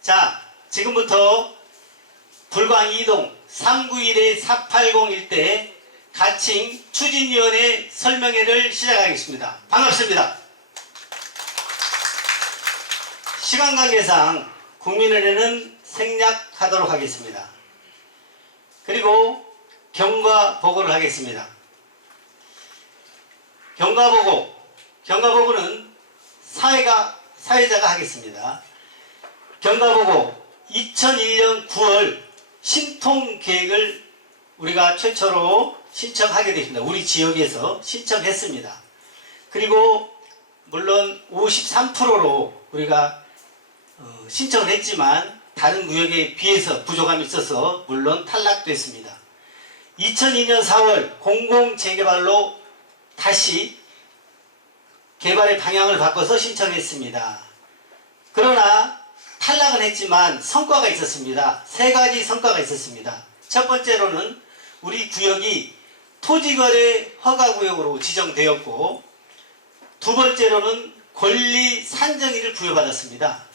자, 지금부터 불광 2동 391-480 일대 가칭 추진위원회 설명회를 시작하겠습니다. 반갑습니다. 시간 관계상 국민의례는 생략하도록 하겠습니다. 그리고 경과보고를 하겠습니다. 경과보고는 사회자가 하겠습니다. 경과보고 2001년 9월 신통계획을 우리가 최초로 신청하게 됐습니다. 우리 지역에서 신청했습니다. 그리고 물론 53%로 우리가 신청을 했지만 다른 구역에 비해서 부족함이 있어서 물론 탈락됐습니다. 2002년 4월 공공재개발로 다시 개발의 방향을 바꿔서 신청했습니다. 그러나 탈락은 했지만 성과가 있었습니다. 세 가지 성과가 있었습니다. 첫 번째로는 우리 구역이 토지거래 허가구역으로 지정되었고, 두 번째로는 권리 산정일을 부여받았습니다.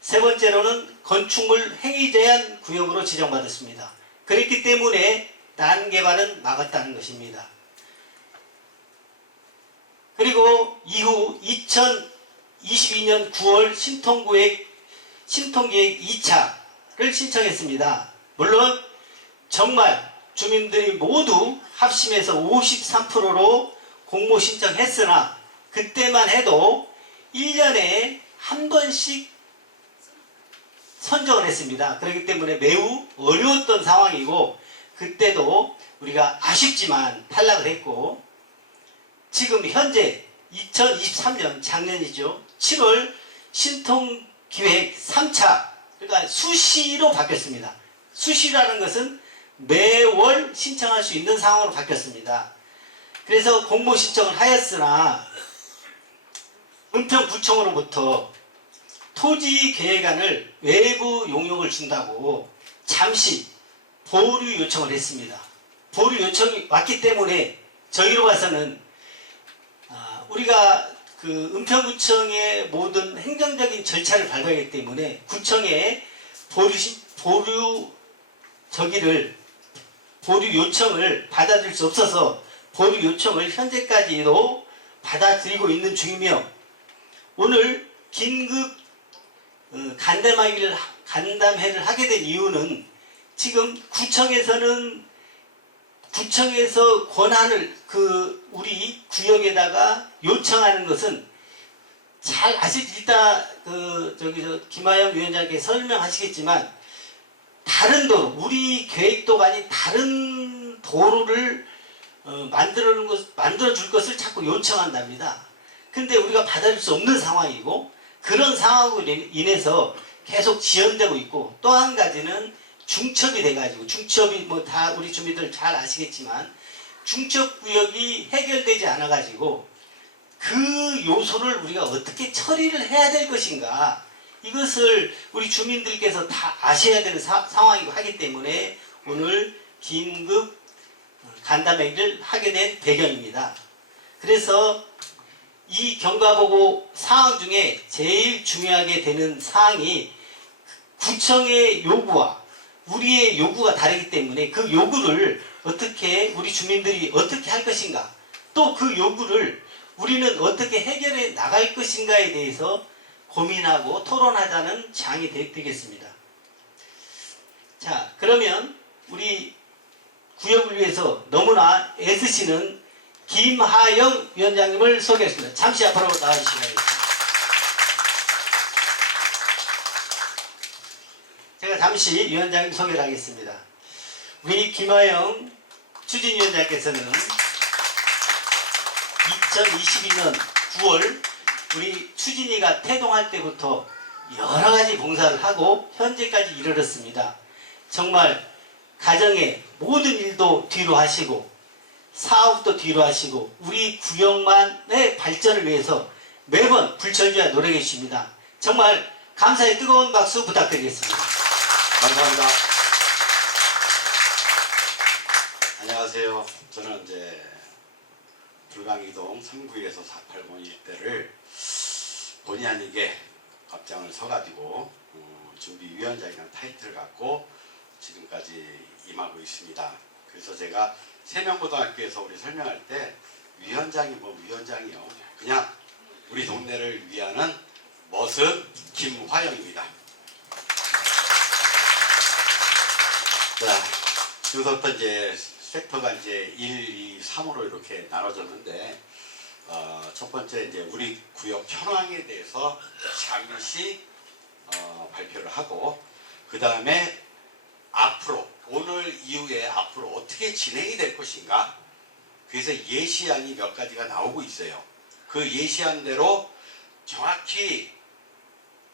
세 번째로는 건축물 행위 제한 구역으로 지정받았습니다. 그렇기 때문에 난개발은 막았다는 것입니다. 그리고 이후 2022년 9월 신통계획 2차를 신청했습니다. 물론 정말 주민들이 모두 합심해서 53%로 공모 신청했으나 그때만 해도 1년에 한 번씩 선정을 했습니다. 그렇기 때문에 매우 어려웠던 상황이고, 그때도 우리가 아쉽지만 탈락을 했고, 지금 현재 2023년 작년이죠. 7월 신통기획 3차, 그러니까 수시로 바뀌었습니다. 수시라는 것은 매월 신청할 수 있는 상황으로 바뀌었습니다. 그래서 공모 신청을 하였으나 은평구청으로부터 토지계획안을 외부 용역을 준다고 잠시 보류 요청을 했습니다. 보류 요청이 왔기 때문에 저희로 봐서는 우리가 그 은평구청의 모든 행정적인 절차를 밟아야하기 때문에 구청에 보류 요청을 받아들일 수 없어서 보류 요청을 현재까지도 받아들이고 있는 중이며, 오늘 긴급 간담회를 하게 된 이유는 지금 구청에서 권한을 우리 구역에다가 요청하는 것은 잘 이따 김하영 위원장께 설명하시겠지만, 다른 도로, 우리 계획도가 아닌 다른 도로를 만들어줄 것을 자꾸 요청한답니다. 근데 우리가 받아들일 수 없는 상황이고, 그런 상황으로 인해서 계속 지연되고 있고, 또 한 가지는 중첩이 돼가지고, 중첩이 다 우리 주민들 잘 아시겠지만 중첩구역이 해결되지 않아가지고 그 요소를 우리가 어떻게 처리를 해야 될 것인가, 이것을 우리 주민들께서 다 아셔야 되는 상황이고 하기 때문에 오늘 긴급 간담회를 하게 된 배경입니다. 그래서 이 경과보고 사항 중에 제일 중요하게 되는 사항이 구청의 요구와 우리의 요구가 다르기 때문에 그 요구를 어떻게 우리 주민들이 어떻게 할 것인가, 또 그 요구를 우리는 어떻게 해결해 나갈 것인가에 대해서 고민하고 토론하자는 장이 되겠습니다. 자, 그러면 우리 구역을 위해서 너무나 애쓰시는 김하영 위원장님을 소개했습니다. 잠시 앞으로 나와주시기 바랍니다. 제가 잠시 위원장님 소개를 하겠습니다. 우리 김하영 추진위원장께서는 2022년 9월 우리 추진위가 태동할 때부터 여러 가지 봉사를 하고 현재까지 이르렀습니다. 정말 가정의 모든 일도 뒤로 하시고 사업도 뒤로 하시고 우리 구역만의 발전을 위해서 매번 불철주야 노력해 주십니다. 정말 감사의 뜨거운 박수 부탁드리겠습니다. 감사합니다. 안녕하세요. 저는 이제 불광이동 391에서 480 일대를 본의 아니게 앞장을 서가지고 준비위원장이라는 타이틀을 갖고 지금까지 임하고 있습니다. 그래서 제가 세명고등학교에서 우리 설명할 때 위원장이 뭐 위원장이요. 그냥 우리 동네를 위하는 멋은 김화영입니다. 자, 지금부터 이제 섹터가 이제 1, 2, 3으로 이렇게 나눠졌는데 첫 번째 이제 우리 구역 현황에 대해서 잠시 발표를 하고 그 다음에 앞으로 오늘 이후에 앞으로 어떻게 진행이 될 것인가 그래서 예시안이 몇 가지가 나오고 있어요. 그 예시안대로 정확히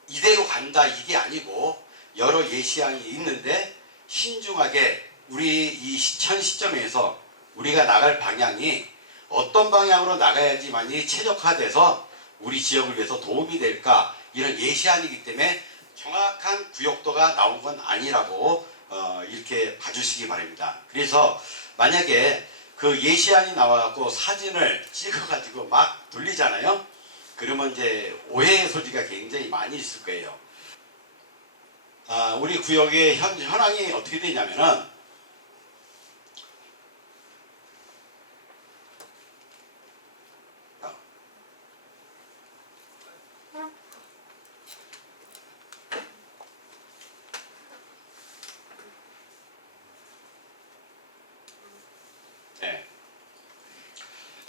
이대로 간다 이게 아니고 여러 예시안이 있는데 신중하게 우리 이 현 시점에서 우리가 나갈 방향이 어떤 방향으로 나가야지만이 최적화돼서 우리 지역을 위해서 도움이 될까 이런 예시안이기 때문에 정확한 구역도가 나온 건 아니라고 이렇게 봐주시기 바랍니다. 그래서 만약에 그 예시안이 나와갖고 사진을 찍어가지고 막 돌리잖아요. 그러면 이제 오해의 소지가 굉장히 많이 있을 거예요. 우리 구역의 현황이 어떻게 되냐면은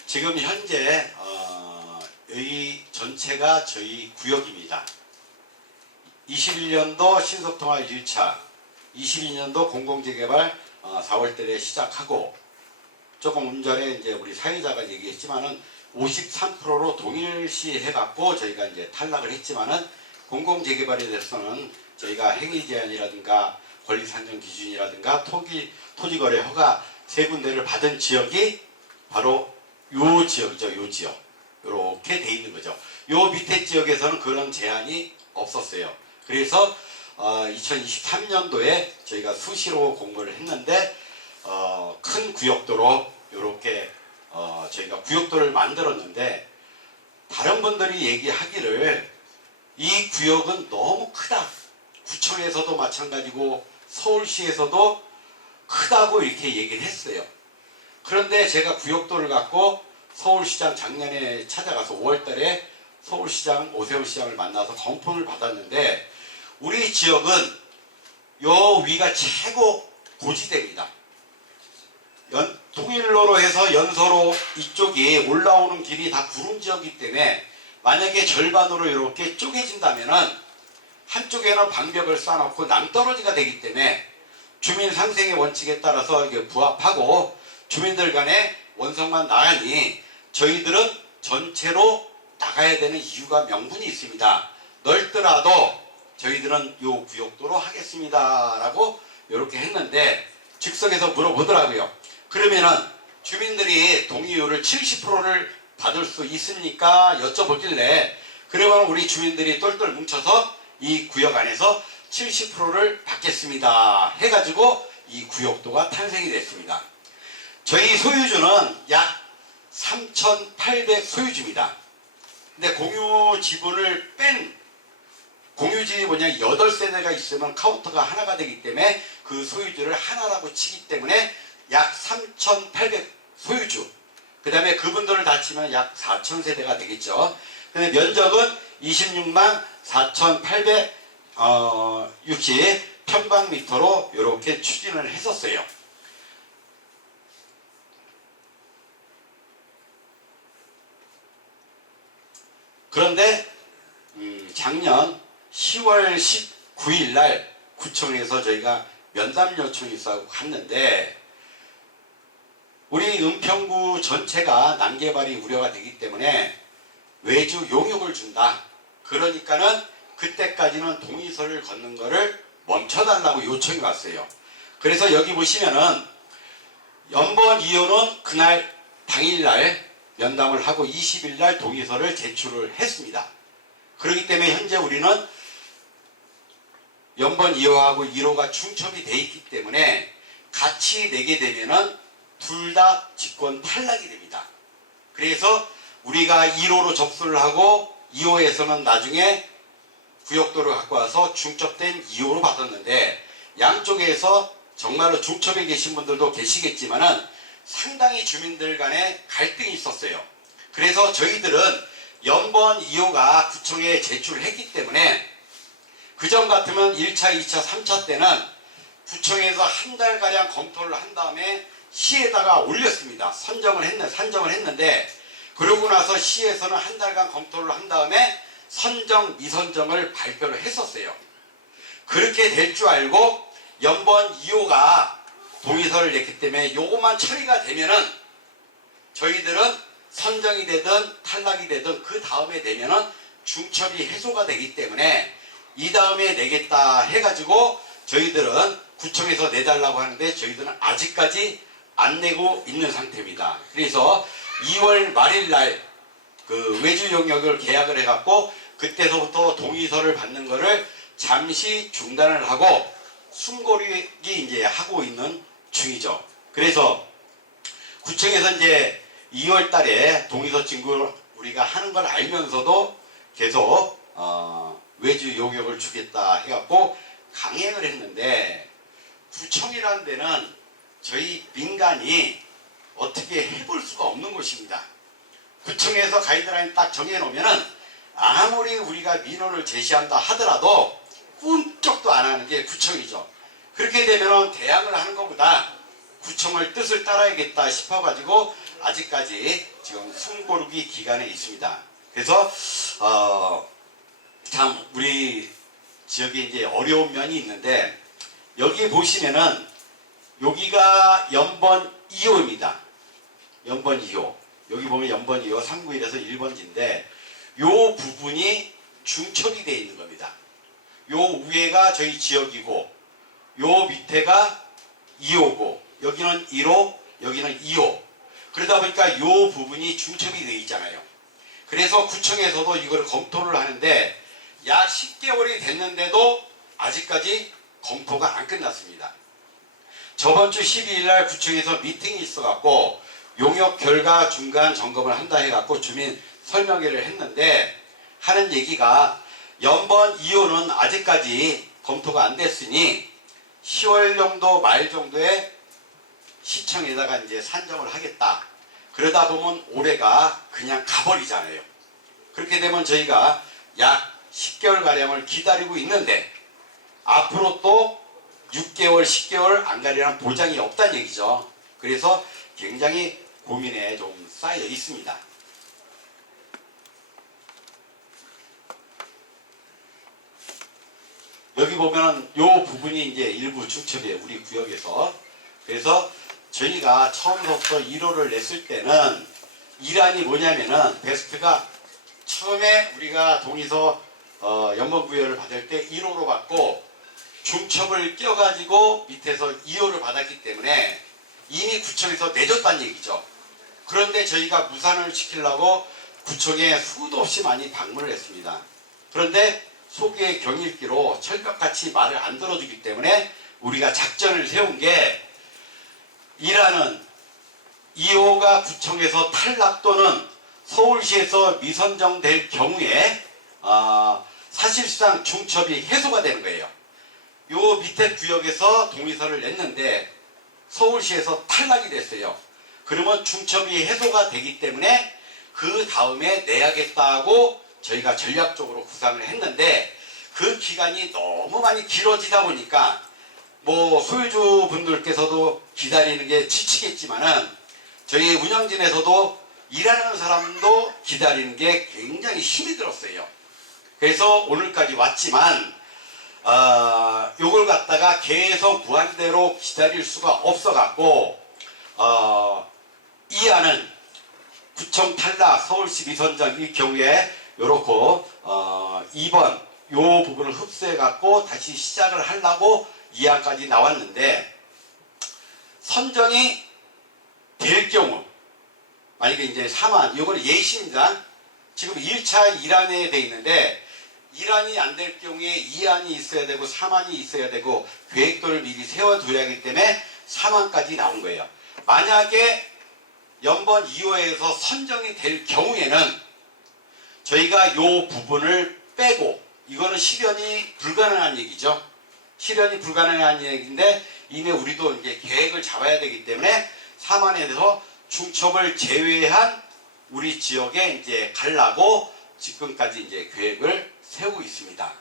지금 현재 여기 전체가 저희 구역입니다. 21년도 신속통합 1차, 22년도 공공재개발 4월달에 시작하고 조금 전에 이제 우리 사회자가 얘기했지만은 53%로 동일시 해갖고 저희가 이제 탈락을 했지만은 공공재개발에 대해서는 저희가 행위제한이라든가 권리산정 기준이라든가 토지거래 허가 세 군데를 받은 지역이 바로 요 지역이죠. 요 지역. 요렇게 돼 있는 거죠. 요 밑에 지역에서는 그런 제한이 없었어요. 그래서 2023년도에 저희가 수시로 공모를 했는데 큰 구역도로 요렇게 저희가 구역도를 만들었는데 다른 분들이 얘기하기를 이 구역은 너무 크다. 구청에서도 마찬가지고 서울시에서도 크다고 이렇게 얘기를 했어요. 그런데 제가 구역도를 갖고 서울시장 작년에 찾아가서 5월달에 서울시장 오세훈 시장을 만나서 검토를 받았는데 우리 지역은 요 위가 최고 고지대입니다. 통일로로 해서 연서로 이쪽이 올라오는 길이 다 구름 지역이기 때문에 만약에 절반으로 이렇게 쪼개진다면은 한쪽에는 방벽을 쌓아놓고 낭떠러지가 되기 때문에 주민 상생의 원칙에 따라서 이게 부합하고 주민들 간에 원성만 나가니 저희들은 전체로 나가야 되는 이유가 명분이 있습니다. 넓더라도 저희들은 요 구역도로 하겠습니다 라고 이렇게 했는데 즉석에서 물어보더라고요. 그러면은 주민들이 동의율을 70%를 받을 수 있습니까? 여쭤보길래 그러면 우리 주민들이 똘똘 뭉쳐서 이 구역 안에서 70%를 받겠습니다 해가지고 이 구역도가 탄생이 됐습니다. 저희 소유주는 약 3,800 소유주입니다. 근데 공유 지분을 뺀 공유집이 뭐냐 8세대가 있으면 카운터가 하나가 되기 때문에 그 소유주를 하나라고 치기 때문에 약 3,800 소유주 그 다음에 그분들을 다 치면 약 4,000세대가 되겠죠. 근데 면적은 26만 4,860 평방미터로 이렇게 추진을 했었어요. 그런데 작년 10월 19일 날 구청에서 저희가 면담 요청이 있어 갔는데 우리 은평구 전체가 난개발이 우려가 되기 때문에 외주 용역을 준다. 그러니까는 그때까지는 동의서를 걷는 거를 멈춰달라고 요청이 왔어요. 그래서 여기 보시면은 연번 이호는 그날 당일날 면담을 하고 20일 날 동의서를 제출을 했습니다. 그렇기 때문에 현재 우리는 연번 2호하고 1호가 중첩이 돼 있기 때문에 같이 내게 되면은 둘 다 직권 탈락이 됩니다. 그래서 우리가 1호로 접수를 하고 2호에서는 나중에 구역도를 갖고 와서 중첩된 2호로 받았는데 양쪽에서 정말로 중첩에 계신 분들도 계시겠지만은 상당히 주민들 간에 갈등이 있었어요. 그래서 저희들은 연번 2호가 구청에 제출을 했기 때문에 그전 같으면 1차, 2차, 3차 때는 구청에서 한 달가량 검토를 한 다음에 시에다가 올렸습니다. 산정을 했는데 그러고 나서 시에서는 한 달간 검토를 한 다음에 선정, 미선정을 발표를 했었어요. 그렇게 될 줄 알고 연번 2호가 동의서를 냈기 때문에 요것만 처리가 되면은 저희들은 선정이 되든 탈락이 되든 그 다음에 되면은 중첩이 해소가 되기 때문에 이 다음에 내겠다 해가지고 저희들은 구청에서 내달라고 하는데 저희들은 아직까지 안 내고 있는 상태입니다. 그래서 2월 말일 날 그 외주 용역을 계약을 해갖고 그때서부터 동의서를 받는 거를 잠시 중단을 하고 숨고르기 이제 하고 있는 중이죠. 그래서 구청에서 이제 2월 달에 동의서 진구를 우리가 하는 걸 알면서도 계속 외주 용역을 주겠다 해갖고 강행을 했는데 구청이라는 데는 저희 민간이 어떻게 해볼 수가 없는 곳입니다. 구청에서 가이드라인 딱 정해놓으면은 아무리 우리가 민원을 제시한다 하더라도 꿈쩍도 안 하는 게 구청이죠. 그렇게 되면은 대항을 하는 것보다 구청을 뜻을 따라야겠다 싶어가지고 아직까지 지금 숨고르기 기간에 있습니다. 그래서 참 우리 지역에 이제 어려운 면이 있는데 여기 보시면은 여기가 연번 2호입니다. 연번 2호. 여기 보면 연번 2호 391에서 1번지인데 요 부분이 중첩이 되어 있는 겁니다. 요 위에가 저희 지역이고 요 밑에가 2호고 여기는 1호 여기는 2호 그러다 보니까 요 부분이 중첩이 되어 있잖아요. 그래서 구청에서도 이걸 검토를 하는데 약 10개월이 됐는데도 아직까지 검토가 안 끝났습니다. 저번 주 12일 날 구청에서 미팅이 있어갖고 용역 결과 중간 점검을 한다 해갖고 주민 설명회를 했는데 하는 얘기가 연번 2호는 아직까지 검토가 안 됐으니 10월 정도 말 정도에 시청에다가 이제 산정을 하겠다. 그러다 보면 올해가 그냥 가버리잖아요. 그렇게 되면 저희가 약 10개월 가량을 기다리고 있는데 앞으로 또 6개월, 10개월 안 가리라는 보장이 없다는 얘기죠. 그래서 굉장히 고민에 좀 쌓여 있습니다. 여기 보면은 요 부분이 이제 일부 중첩이에요. 우리 구역에서. 그래서 저희가 처음부터 1호를 냈을 때는 일환이 뭐냐면은 베스트가 처음에 우리가 동의서 연번구역을 받을 때 1호로 받고 중첩을 껴가지고 밑에서 2호를 받았기 때문에 이미 구청에서 내줬다는 얘기죠. 그런데 저희가 무산을 시키려고 구청에 수도 없이 많이 방문을 했습니다. 그런데 속의 경일기로 철벽같이 말을 안 들어주기 때문에 우리가 작전을 세운 게 1화는 2호가 구청에서 탈락 또는 서울시에서 미선정될 경우에 사실상 중첩이 해소가 되는 거예요. 요 밑에 구역에서 동의서를 냈는데 서울시에서 탈락이 됐어요. 그러면 중첩이 해소가 되기 때문에 그 다음에 내야겠다고 저희가 전략적으로 구상을 했는데 그 기간이 너무 많이 길어지다 보니까 뭐 소유주 분들께서도 기다리는 게 지치겠지만은 저희 운영진에서도 일하는 사람도 기다리는 게 굉장히 힘이 들었어요. 그래서 오늘까지 왔지만 요걸 갖다가 계속 무한대로 기다릴 수가 없어 갖고 이 안은 구청 탈락 서울시 미선정 이 경우에 요렇고 2번 요 부분을 흡수해 갖고 다시 시작을 하려고 이 안까지 나왔는데 선정이 될 경우 만약에 이제 3안 요거는 예시입니다. 지금 1차 1안에 돼 있는데 1안이 안 될 경우에 2안이 있어야 되고 3안이 있어야 되고 계획도를 미리 세워둬야 하기 때문에 3안까지 나온 거예요. 만약에 연번 2호에서 선정이 될 경우에는 저희가 요 부분을 빼고 이거는 실현이 불가능한 얘기죠. 실현이 불가능한 얘기인데 이미 우리도 이제 계획을 잡아야 되기 때문에 사만에서 중첩을 제외한 우리 지역에 이제 가려고 지금까지 이제 계획을 세우고 있습니다.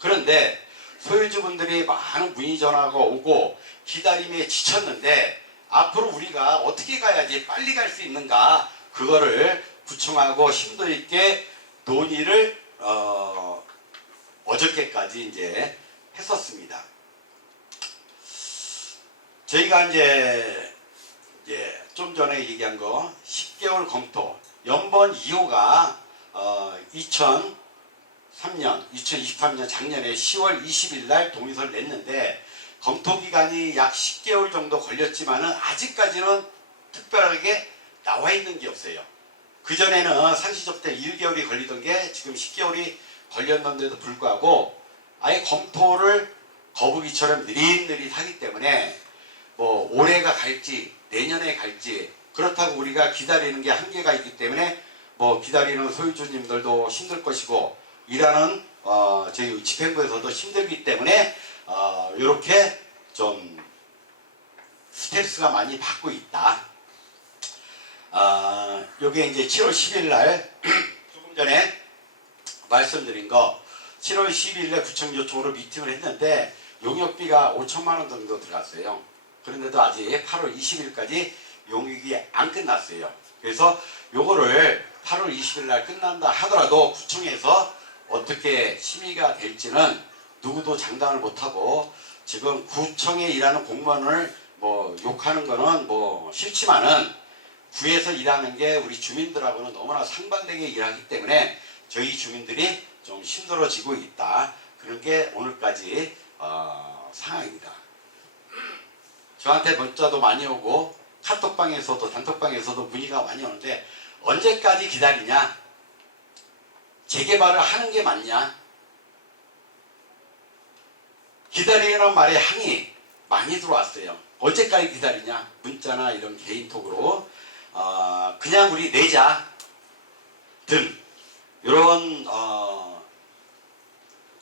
그런데 소유주분들이 많은 문의 전화가 오고 기다림에 지쳤는데 앞으로 우리가 어떻게 가야지 빨리 갈 수 있는가, 그거를 구청하고 심도 있게 논의를 어저께까지 이제 했었습니다. 저희가 이제 좀 전에 얘기한 거 10개월 검토, 연번 2호가 2023년 작년에 10월 20일 날 동의서를 냈는데 검토 기간이 약 10개월 정도 걸렸지만은 아직까지는 특별하게 나와 있는 게 없어요. 그전에는 상시접대 1개월이 걸리던 게 지금 10개월이 걸렸는데도 불구하고 아예 검토를 거북이처럼 느릿느릿하기 때문에 뭐 올해가 갈지 내년에 갈지, 그렇다고 우리가 기다리는 게 한계가 있기 때문에 뭐 기다리는 소유주님들도 힘들 것이고 일하는 저희 집행부에서도 힘들기 때문에 이렇게 좀 스트레스가 많이 받고 있다. 요게 이제 7월 10일 날 조금 전에 말씀드린 거 7월 12일에 구청 요청으로 미팅을 했는데 용역비가 5천만 원 정도 들어갔어요. 그런데도 아직 8월 20일까지 용역이 안 끝났어요. 그래서 요거를 8월 20일 날 끝난다 하더라도 구청에서 어떻게 심의가 될지는 누구도 장담을 못하고, 지금 구청에 일하는 공무원을 뭐 욕하는 거는 뭐 싫지만은 구에서 일하는 게 우리 주민들하고는 너무나 상반되게 일하기 때문에 저희 주민들이 좀 힘들어지고 있다. 그런 게 오늘까지 상황입니다. 저한테 문자도 많이 오고 카톡방에서도 단톡방에서도 문의가 많이 오는데 언제까지 기다리냐? 재개발을 하는 게 맞냐? 기다리라는 말에 항의 많이 들어왔어요. 언제까지 기다리냐? 문자나 이런 개인톡으로 그냥 우리 내자 등 이런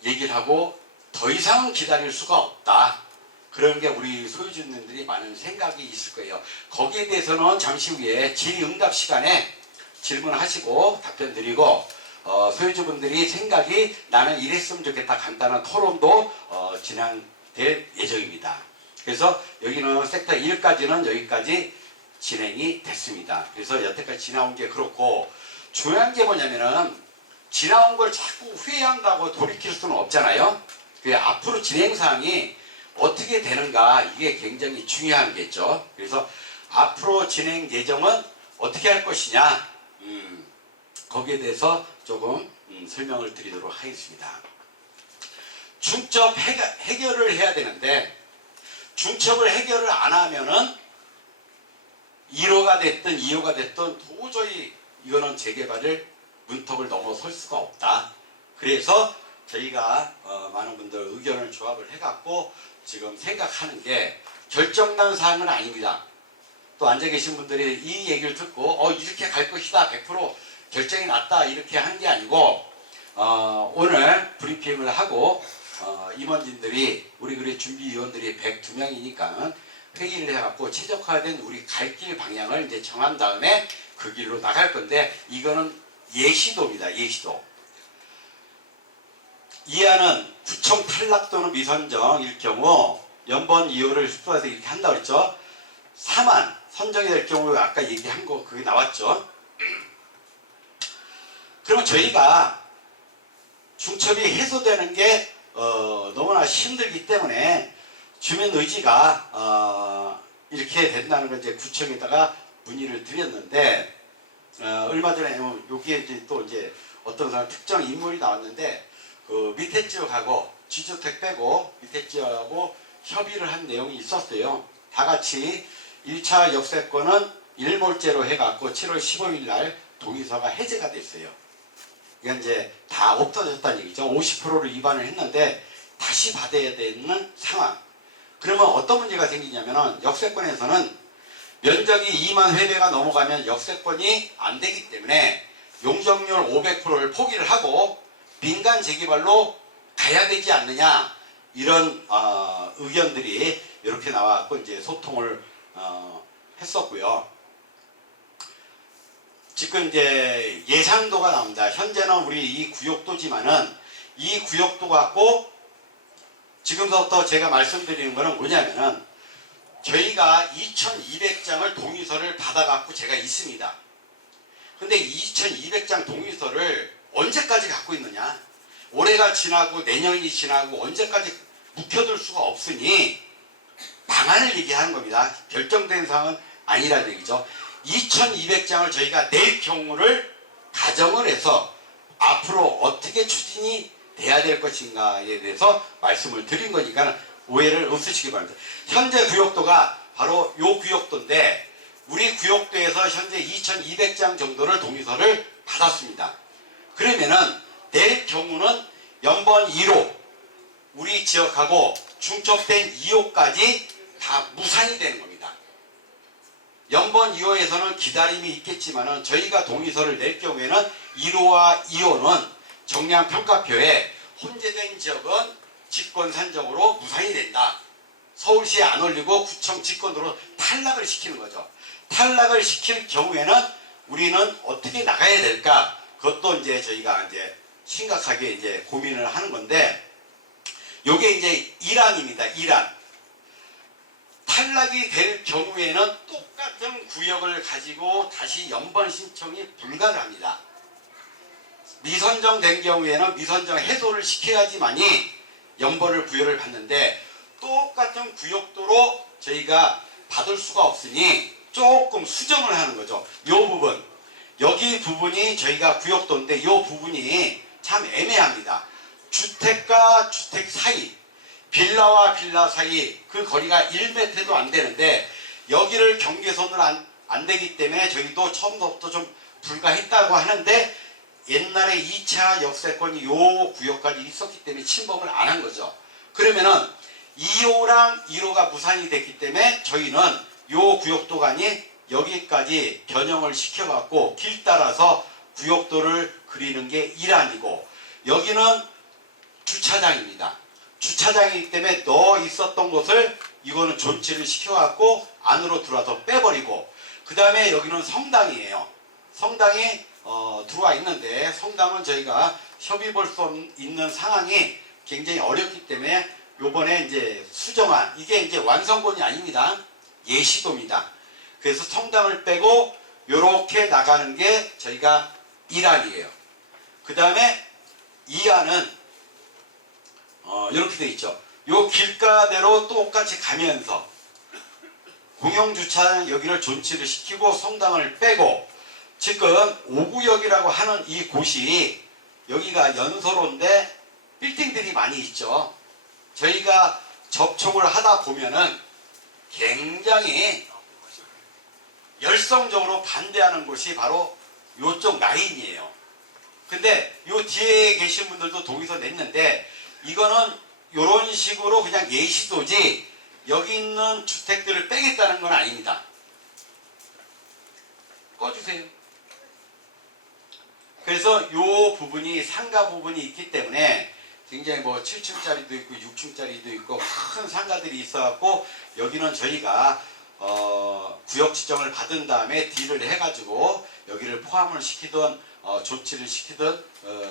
얘기를 하고 더 이상 기다릴 수가 없다. 그런 게 우리 소유주님들이 많은 생각이 있을 거예요. 거기에 대해서는 잠시 후에 질의응답 시간에 질문하시고 답변 드리고 소유주분들이 생각이 나는 이랬으면 좋겠다 간단한 토론도 진행될 예정입니다. 그래서 여기는 섹터 1까지는 여기까지 진행이 됐습니다. 그래서 여태까지 지나온 게 그렇고, 중요한 게 뭐냐면은 지나온 걸 자꾸 후회한다고 돌이킬 수는 없잖아요. 그 앞으로 진행사항이 어떻게 되는가, 이게 굉장히 중요한 게죠. 그래서 앞으로 진행 예정은 어떻게 할 것이냐, 거기에 대해서 조금 설명을 드리도록 하겠습니다. 중첩 해결을 해야 되는데 중첩을 해결을 안 하면은 1호가 됐든 2호가 됐든 도저히 이거는 재개발을 문턱을 넘어설 수가 없다. 그래서 저희가 많은 분들 의견을 조합을 해갖고 지금 생각하는 게 결정난 사항은 아닙니다. 또 앉아 계신 분들이 이 얘기를 듣고 이렇게 갈 것이다 100% 결정이 났다 이렇게 하는 게 아니고 오늘 브리핑을 하고 임원진들이 우리 그래 준비위원들이 102명이니까 회의를 해갖고 최적화된 우리 갈 길 방향을 이제 정한 다음에 그 길로 나갈 건데, 이거는 예시도입니다. 예시도. 이하는 구청 탈락 또는 미선정일 경우 연번 2호를 흡수해서 이렇게 한다고 했죠. 4만 선정이 될 경우 아까 얘기한 거 그게 나왔죠. 그러면 저희가 중첩이 해소되는 게 너무나 힘들기 때문에 주민 의지가 이렇게 된다는 걸 이제 구청에다가 문의를 드렸는데 얼마 전에 여기에 또 이제 어떤 사람 특정 인물이 나왔는데 그 밑에 지역하고 지주택 빼고 밑에 지역하고 협의를 한 내용이 있었어요. 다 같이 1차 역세권은 일몰제로 해갖고 7월 15일 날 동의서가 해제가 됐어요. 이건 이제 다 없어졌다는 얘기죠. 50%를 위반을 했는데 다시 받아야 되는 상황. 그러면 어떤 문제가 생기냐면은 역세권에서는 면적이 2만 회배가 넘어가면 역세권이 안 되기 때문에 용적률 500%를 포기를 하고 민간 재개발로 가야 되지 않느냐 이런 의견들이 이렇게 나와갖고 이제 소통을 했었고요. 지금 이제 예상도가 나옵니다. 현재는 우리 이 구역도지만은 이 구역도 갖고 지금부터 제가 말씀드리는 거는 뭐냐면은 저희가 2200장을 동의서를 받아갖고 제가 있습니다. 근데 2200장 동의서를 언제까지 갖고 있느냐? 올해가 지나고 내년이 지나고 언제까지 묵혀둘 수가 없으니 방안을 얘기하는 겁니다. 결정된 사항은 아니라는 얘기죠. 2200장을 저희가 낼 경우를 가정을 해서 앞으로 어떻게 추진이 돼야 될 것인가에 대해서 말씀을 드린 거니까 오해를 없으시기 바랍니다. 현재 구역도가 바로 요 구역도인데 우리 구역도에서 현재 2200장 정도를 동의서를 받았습니다. 그러면은 낼 경우는 연번 1호 우리 지역하고 중첩된 2호까지 다 무산이 되는 겁니다. 연번 2호에서는 기다림이 있겠지만은 저희가 동의서를 낼 경우에는 1호와 2호는 정량 평가표에 혼재된 지역은 직권 산정으로 무산이 된다. 서울시에 안 올리고 구청 직권으로 탈락을 시키는 거죠. 탈락을 시킬 경우에는 우리는 어떻게 나가야 될까? 그것도 이제 저희가 이제 심각하게 이제 고민을 하는 건데, 요게 이제 1항입니다. 1항. 탈락이 될 경우에는 똑같은 구역을 가지고 다시 연번 신청이 불가능합니다. 미선정된 경우에는 미선정 해소를 시켜야지만이 연번을 부여를 받는데 똑같은 구역도로 저희가 받을 수가 없으니 조금 수정을 하는 거죠. 요 부분, 여기 부분이 저희가 구역도인데 요 부분이 참 애매합니다. 주택과 주택 사이, 빌라와 빌라 사이 그 거리가 1m도 안 되는데 여기를 경계선으로 안 되기 때문에 저희도 처음부터 좀 불가했다고 하는데 옛날에 2차 역세권이 요 구역까지 있었기 때문에 침범을 안 한 거죠. 그러면은 2호랑 1호가 무산이 됐기 때문에 저희는 요 구역도간이 여기까지 변형을 시켜갖고 길 따라서 구역도를 그리는 게 1안이고 여기는 주차장입니다. 주차장이기 때문에 넣어 있었던 곳을 이거는 존치를 시켜갖고 안으로 들어와서 빼버리고 그 다음에 여기는 성당이에요. 성당이 들어와 있는데 성당은 저희가 협의 볼 수 있는 상황이 굉장히 어렵기 때문에 요번에 이제 수정안 이게 이제 완성본이 아닙니다. 예시도입니다. 그래서 성당을 빼고 요렇게 나가는 게 저희가 1안이에요. 그 다음에 2안은 이렇게 돼 있죠. 요 길가대로 똑같이 가면서 공영주차장 여기를 존치를 시키고 성당을 빼고 지금 5구역이라고 하는 이 곳이 여기가 연서로인데 빌딩들이 많이 있죠. 저희가 접촉을 하다 보면은 굉장히 열성적으로 반대하는 곳이 바로 요쪽 라인이에요. 근데 요 뒤에 계신 분들도 동의서 냈는데 이거는 요런 식으로 그냥 예시도지 여기 있는 주택들을 빼겠다는 건 아닙니다. 꺼주세요. 그래서 요 부분이 상가 부분이 있기 때문에 굉장히 뭐 7층짜리도 있고 6층짜리도 있고 큰 상가들이 있어갖고 여기는 저희가 구역 지정을 받은 다음에 딜을 해가지고 여기를 포함을 시키든 조치를 시키든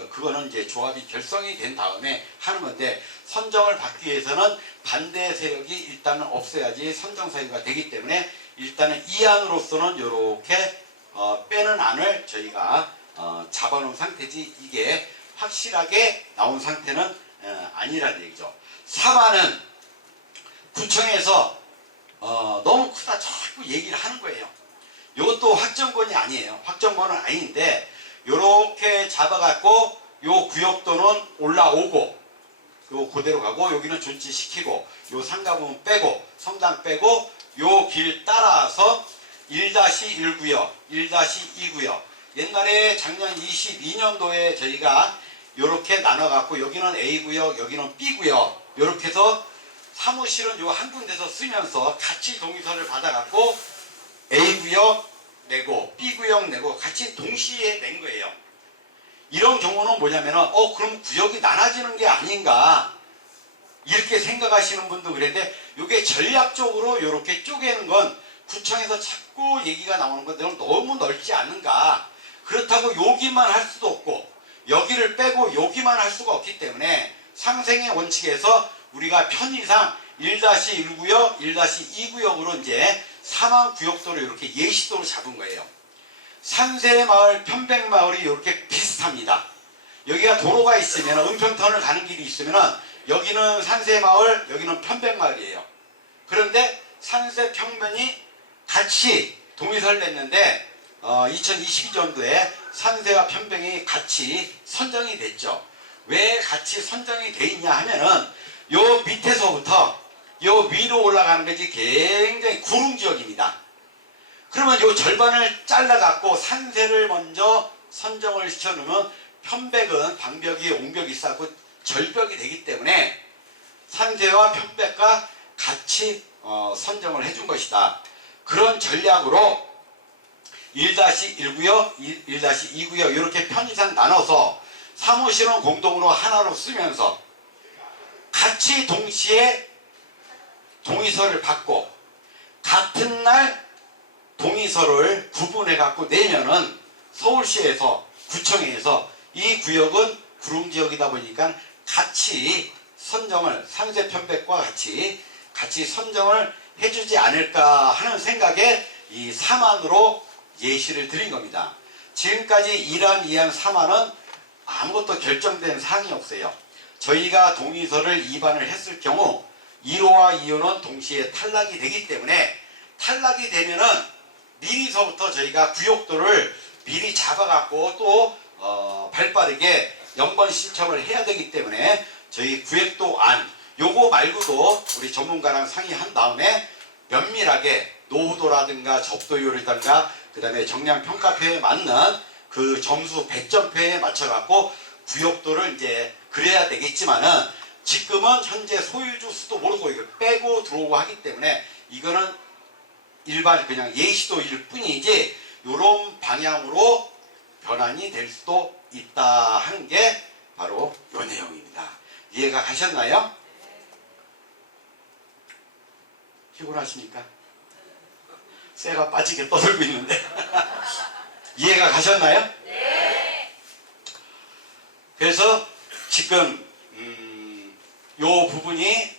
그거는 이제 조합이 결성이 된 다음에 하는 건데 선정을 받기 위해서는 반대 세력이 일단은 없어야지 선정 사유가 되기 때문에 일단은 이 안으로서는 이렇게 빼는 안을 저희가 잡아놓은 상태지 이게 확실하게 나온 상태는 아니라는 얘기죠. 3안은 구청에서 너무 크다 자꾸 얘기를 하는 거예요. 이것도 확정권이 아니에요. 확정권은 아닌데 요렇게 잡아갖고 요 구역도는 올라오고 요 그대로 가고 여기는 존치시키고 요 상가 부분 빼고 성당 빼고 요 길 따라서 1-1구역 1-2구역 옛날에 작년 22년도에 저희가 요렇게 나눠갖고 여기는 A구역 여기는 B구역 요렇게 해서 사무실은 요 한 군데서 쓰면서 같이 동의서를 받아갖고 A구역 내고 B구역 내고 같이 동시에 낸 거예요. 이런 경우는 뭐냐면은 그럼 구역이 나눠지는 게 아닌가 이렇게 생각하시는 분도 그랬는데 이게 전략적으로 이렇게 쪼개는 건 구청에서 자꾸 얘기가 나오는 건 너무 넓지 않은가. 그렇다고 여기만 할 수도 없고 여기를 빼고 여기만 할 수가 없기 때문에 상생의 원칙에서 우리가 편의상 1-1구역, 1-2구역으로 이제 사망구역도로 이렇게 예시도로 잡은 거예요. 산세마을, 편백마을이 이렇게 비슷합니다. 여기가 도로가 있으면 은평턴을 가는 길이 있으면 여기는 산세마을, 여기는 편백마을이에요. 그런데 산세 평면이 같이 동의서를 냈는데 2022년도에 산세와 편백이 같이 선정이 됐죠. 왜 같이 선정이 돼 있냐 하면은 요 밑에서부터 요 위로 올라가는 것이 굉장히 구릉지역입니다. 그러면 요 절반을 잘라갖고 산세를 먼저 선정을 시켜놓으면 편백은 방벽이 옹벽이 쌓고 절벽이 되기 때문에 산세와 편백과 같이 선정을 해준 것이다. 그런 전략으로 1-1구역, 1-2구역 이렇게 편의상 나눠서 사무실은 공동으로 하나로 쓰면서 같이 동시에 동의서를 받고 같은 날 동의서를 구분해 갖고 내면은 서울시에서 구청에서 이 구역은 구릉지역이다 보니까 같이 선정을 산세 편백과 같이 선정을 해주지 않을까 하는 생각에 이 4만으로 예시를 드린 겁니다. 지금까지 1안, 2안, 3안은 아무것도 결정된 사항이 없어요. 저희가 동의서를 위반을 했을 경우 1호와 2호는 동시에 탈락이 되기 때문에 탈락이 되면은 미리서부터 저희가 구역도를 미리 잡아갖고 또 발빠르게 연번 신청을 해야 되기 때문에 저희 구획도 안 요거 말고도 우리 전문가랑 상의한 다음에 면밀하게 노후도라든가 접도율이든가 그 다음에 정량평가표에 맞는 그 점수 100점표에 맞춰갖고 구역도를 이제 그래야 되겠지만은 지금은 현재 소유주 수도 모르고 이거 빼고 들어오고 하기 때문에 이거는 일반 그냥 예시도일 뿐이지 요런 방향으로 변환이 될 수도 있다 하는 게 바로 요 내용입니다. 이해가 가셨나요? 피곤하십니까? 쇠가 빠지게 떠들고 있는데 이해가 가셨나요? 네. 그래서 지금 요 부분이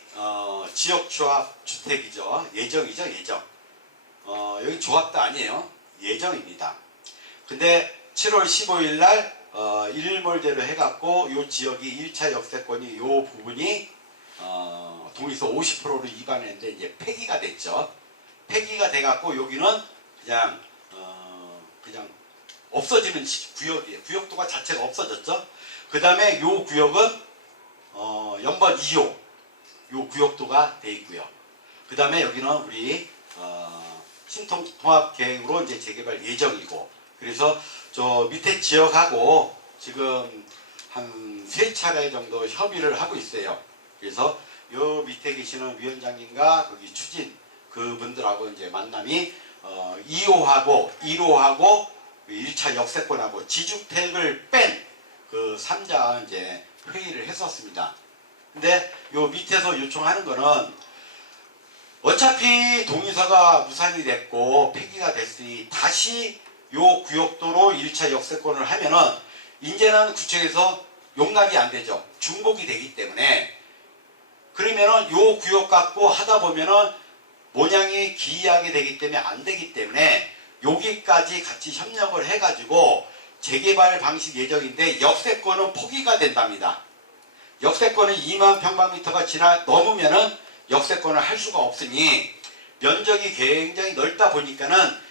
지역조합 주택이죠. 예정이죠. 예정. 여기 조합도 아니에요. 예정입니다. 근데 7월 15일 날 일몰대로 해갖고 요 지역이 1차 역세권이 요 부분이 동의서 50%를 위반했는데 이제 폐기가 됐죠. 폐기가 돼갖고 여기는 그냥 없어지는 구역이에요. 구역도가 자체가 없어졌죠. 그 다음에 요 구역은 연번 2호 요 구역도가 돼 있고요. 그 다음에 여기는 우리 신통통합계획으로 이제 재개발 예정이고, 그래서 저 밑에 지역하고 지금 한 3차례 정도 협의를 하고 있어요. 그래서 요 밑에 계시는 위원장님과 거기 추진 그분들하고 이제 만남이 2호하고 1호하고 1차 역세권하고 지주택을 뺀 그 3자 이제 회의를 했었습니다. 근데 요 밑에서 요청하는 거는 어차피 동의서가 무산이 됐고 폐기가 됐으니 다시 요 구역도로 1차 역세권을 하면은 이제는 구청에서 용납이 안 되죠. 중복이 되기 때문에. 그러면은 요 구역 갖고 하다 보면은 모양이 기이하게 되기 때문에 안 되기 때문에 여기까지 같이 협력을 해가지고 재개발 방식 예정인데 역세권은 포기가 된답니다. 역세권은 2만 평방미터가 넘으면은 역세권을 할 수가 없으니 면적이 굉장히 넓다 보니까는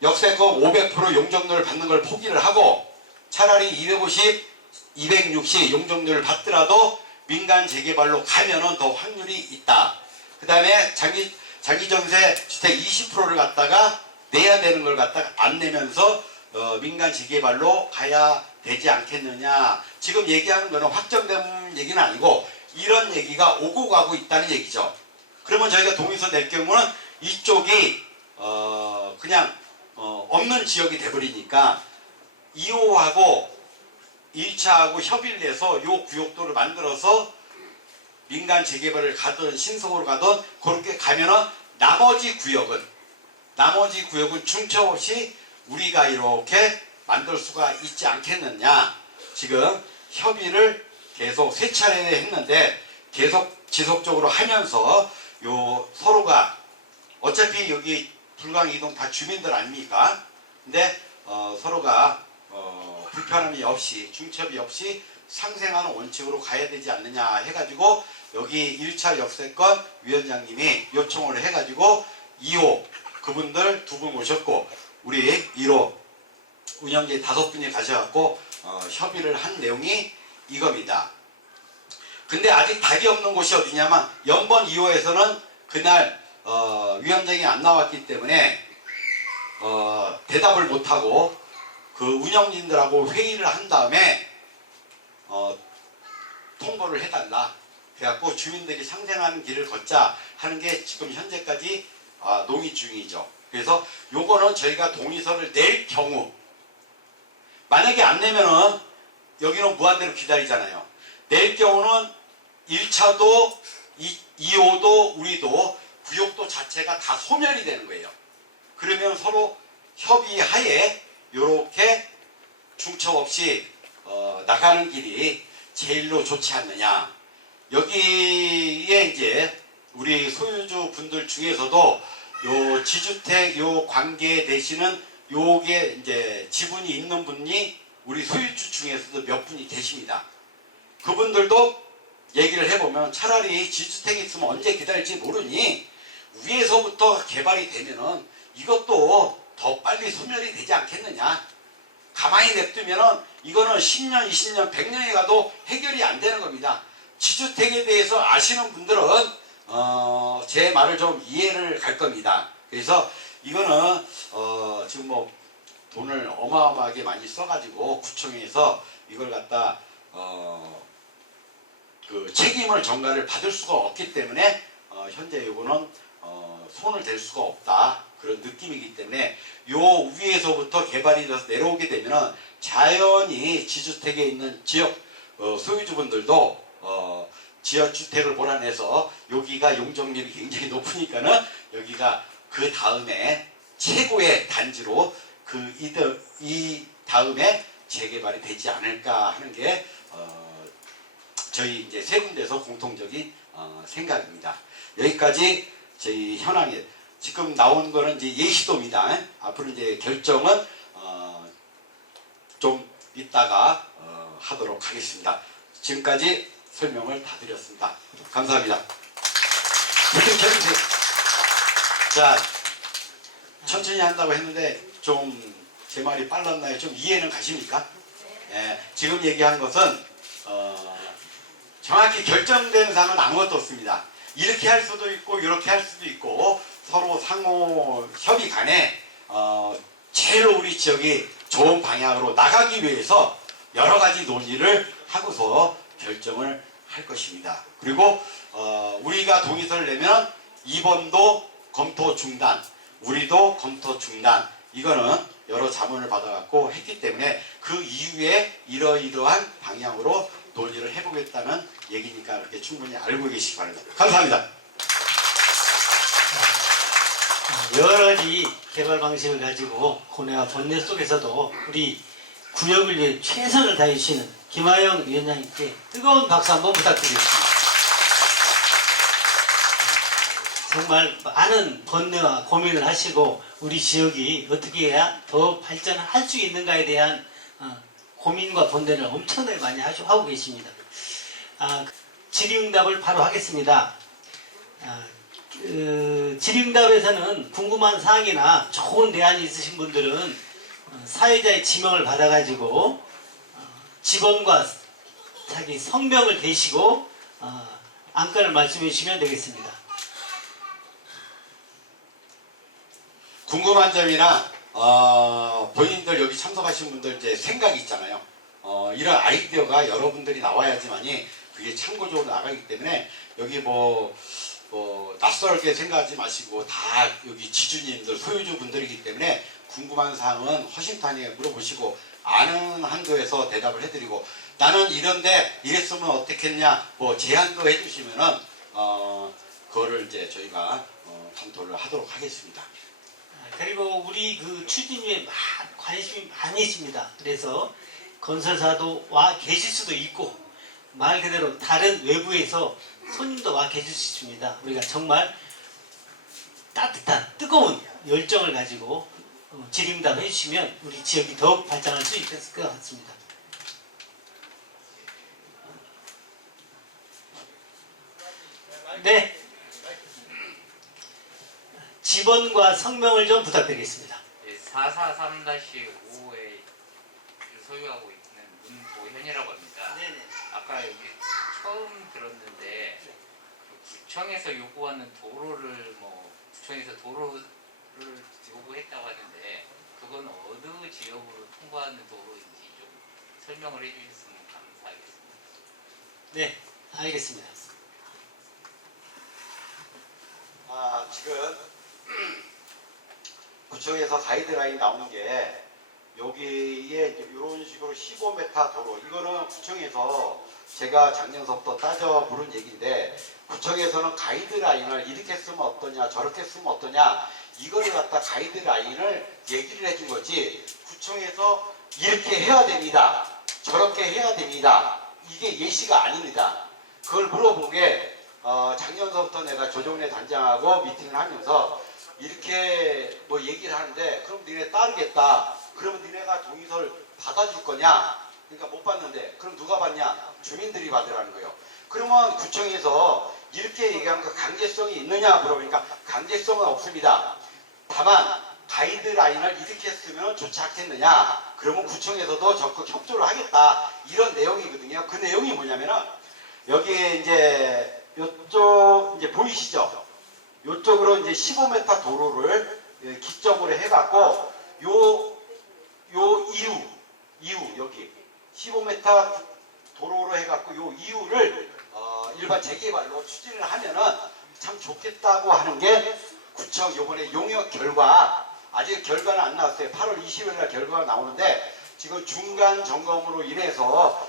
역세권 500% 용적률을 받는 걸 포기를 하고 차라리 250, 260 용적률을 받더라도 민간 재개발로 가면은 더 확률이 있다. 그 다음에 장기전세 주택 20%를 갖다가 내야 되는 걸 갖다가 안 내면서 민간 재개발로 가야 되지 않겠느냐. 지금 얘기하는 거는 확정된 얘기는 아니고 이런 얘기가 오고 가고 있다는 얘기죠. 그러면 저희가 동의서 낼 경우는 이쪽이 그냥 없는 지역이 돼버리니까 2호하고 1차하고 협의를 해서 요 구역도를 만들어서 민간 재개발을 가든 신속으로 가든 그렇게 가면은 나머지 구역은 중첩 없이 우리가 이렇게 만들 수가 있지 않겠느냐. 지금 협의를 계속 세 차례 했는데 계속 지속적으로 하면서 요 서로가 어차피 여기 불광 이동 다 주민들 아닙니까? 근데 서로가 불편함이 없이 중첩이 없이 상생하는 원칙으로 가야 되지 않느냐 해가지고 여기 1차 역세권 위원장님이 요청을 해가지고 2호 그분들 2분 모셨고 우리 1호 운영진 5분이 가셔갖고 협의를 한 내용이 이겁니다. 근데 아직 답이 없는 곳이 어디냐면 연번 2호에서는 그날 위원장이 안 나왔기 때문에 대답을 못하고 그 운영진들하고 회의를 한 다음에 통보를 해달라. 그래갖고 주민들이 상생하는 길을 걷자 하는 게 지금 현재까지 논의 중이죠. 그래서 요거는 저희가 동의서를 낼 경우 만약에 안 내면은 여기는 무한대로 기다리잖아요. 낼 경우는 1차도 2호도 우리도 구역도 자체가 다 소멸이 되는 거예요. 그러면 서로 협의하에 이렇게 중첩 없이 나가는 길이 제일로 좋지 않느냐. 여기에 이제 우리 소유주 분들 중에서도 요 지주택 요 관계에 되시는 요게 이제 지분이 있는 분이 우리 소유주 중에서도 몇 분이 계십니다. 그분들도 얘기를 해보면 차라리 지주택이 있으면 언제 기다릴지 모르니 위에서부터 개발이 되면은 이것도 더 빨리 소멸이 되지 않겠느냐. 가만히 냅두면은 이거는 10년, 20년, 100년이 가도 해결이 안 되는 겁니다. 지주택에 대해서 아시는 분들은 제 말을 좀 이해를 갈 겁니다. 그래서 이거는 지금 뭐 돈을 어마어마하게 많이 써가지고 구청에서 이걸 갖다 그 책임을 전가를 받을 수가 없기 때문에 현재 이거는 손을 댈 수가 없다 그런 느낌이기 때문에 요 위에서부터 개발이 돼서 내려오게 되면은 자연히 지주택에 있는 지역 소유주분들도 지역주택을 몰아내서 여기가 용적률이 굉장히 높으니까는 여기가 그 다음에 최고의 단지로 이 다음에 재개발이 되지 않을까 하는 게 저희 이제 세 군데에서 공통적인 생각입니다. 여기까지 저희 현황에 지금 나온 거는 이제 예시도입니다. 앞으로 이제 결정은 좀 이따가 하도록 하겠습니다. 지금까지 설명을 다 드렸습니다. 감사합니다. 버튼 켜주세요. 자, 천천히 한다고 했는데 좀 제 말이 빨랐나요? 좀 이해는 가십니까? 예, 지금 얘기한 것은 정확히 결정된 사항은 아무것도 없습니다. 이렇게 할 수도 있고 이렇게 할 수도 있고 서로 상호 협의 간에 제일로 우리 지역이 좋은 방향으로 나가기 위해서 여러 가지 논의를 하고서 결정을 할 것입니다. 그리고 우리가 동의서를 내면 2번도 검토 중단, 우리도 검토 중단. 이거는 여러 자문을 받아갖고 했기 때문에 그 이후에 이러이러한 방향으로 논의를 해보겠다는 얘기니까 이렇게 충분히 알고 계시기 바랍니다. 감사합니다. 여러 가지 개발 방식을 가지고 고뇌와 번뇌 속에서도 우리 구역을 위해 최선을 다해주시는 김하영 위원장님께 뜨거운 박수 한번 부탁드리겠습니다. 정말 많은 번뇌와 고민을 하시고 우리 지역이 어떻게 해야 더 발전을 할 수 있는가에 대한 고민과 번뇌를 엄청나게 많이 하고 계십니다. 질의응답을 바로 하겠습니다. 질의응답에서는 궁금한 사항이나 좋은 대안이 있으신 분들은 사회자의 지명을 받아가지고 직원과 자기 성명을 대시고 안건을 말씀해 주시면 되겠습니다. 궁금한 점이나 본인들 여기 참석하신 분들 이제 생각이 있잖아요. 이런 아이디어가 여러분들이 나와야지만이 그게 참고적으로 나가기 때문에 여기 뭐 낯설게 생각하지 마시고 다 여기 지주님들 소유주분들이기 때문에 궁금한 사항은 허심탄회하게 물어보시고 아는 한도에서 대답을 해드리고 나는 이런데 이랬으면 어떻겠냐 뭐 제안도 해주시면은 그거를 이제 저희가 검토를 하도록 하겠습니다. 그리고 우리 그 추진위에 관심이 많이 있습니다. 그래서 건설사도 와 계실 수도 있고 말 그대로 다른 외부에서 손님도 와 계실 수 있습니다. 우리가 정말 따뜻한 뜨거운 열정을 가지고 질의응답 해주시면 우리 지역이 더욱 발전할 수 있을 것 같습니다. 네. 지번과 성명을 좀 부탁드리겠습니다. 443-5에 소유하고 있는 문보현이라고 합니다. 네네. 아까 여기 처음 들었는데 그 구청에서 요구하는 도로를 구청에서 도로를 요구했다고 하는데 그건 어느 지역으로 통과하는 도로인지 좀 설명을 해주셨으면 감사하겠습니다. 네, 알겠습니다. 지금 구청에서 가이드라인 나오는 게 여기에 이런 식으로 15m 도로 이거는 구청에서 제가 작년서부터 따져 물은 얘기인데 구청에서는 가이드라인을 이렇게 쓰면 어떠냐 저렇게 쓰면 어떠냐 이거를 갖다 가이드라인을 얘기를 해준 거지 구청에서 이렇게 해야 됩니다 저렇게 해야 됩니다 이게 예시가 아닙니다. 그걸 물어본 게 작년서부터 내가 조정래 단장하고 미팅을 하면서 이렇게 뭐 얘기를 하는데 그럼 니네 따르겠다. 그러면 니네가 동의서를 받아줄 거냐? 그러니까 못 받는데 그럼 누가 받냐? 주민들이 받으라는 거예요. 그러면 구청에서 이렇게 얘기하면 그 강제성이 있느냐 물어보니까 강제성은 없습니다. 다만 가이드라인을 이렇게 쓰면 좋지 않겠느냐? 그러면 구청에서도 적극 협조를 하겠다. 이런 내용이거든요. 그 내용이 뭐냐면은 여기에 이제 요쪽 이제 보이시죠? 요쪽으로 이제 15m 도로를 기점으로 해갖고 요 이후 여기 15m 도로로 해갖고 요 이후를 일반 재개발로 추진을 하면은 참 좋겠다고 하는 게 구청 요번에 용역 결과 아직 결과는 안 나왔어요. 8월 20일 날 결과가 나오는데 지금 중간 점검으로 인해서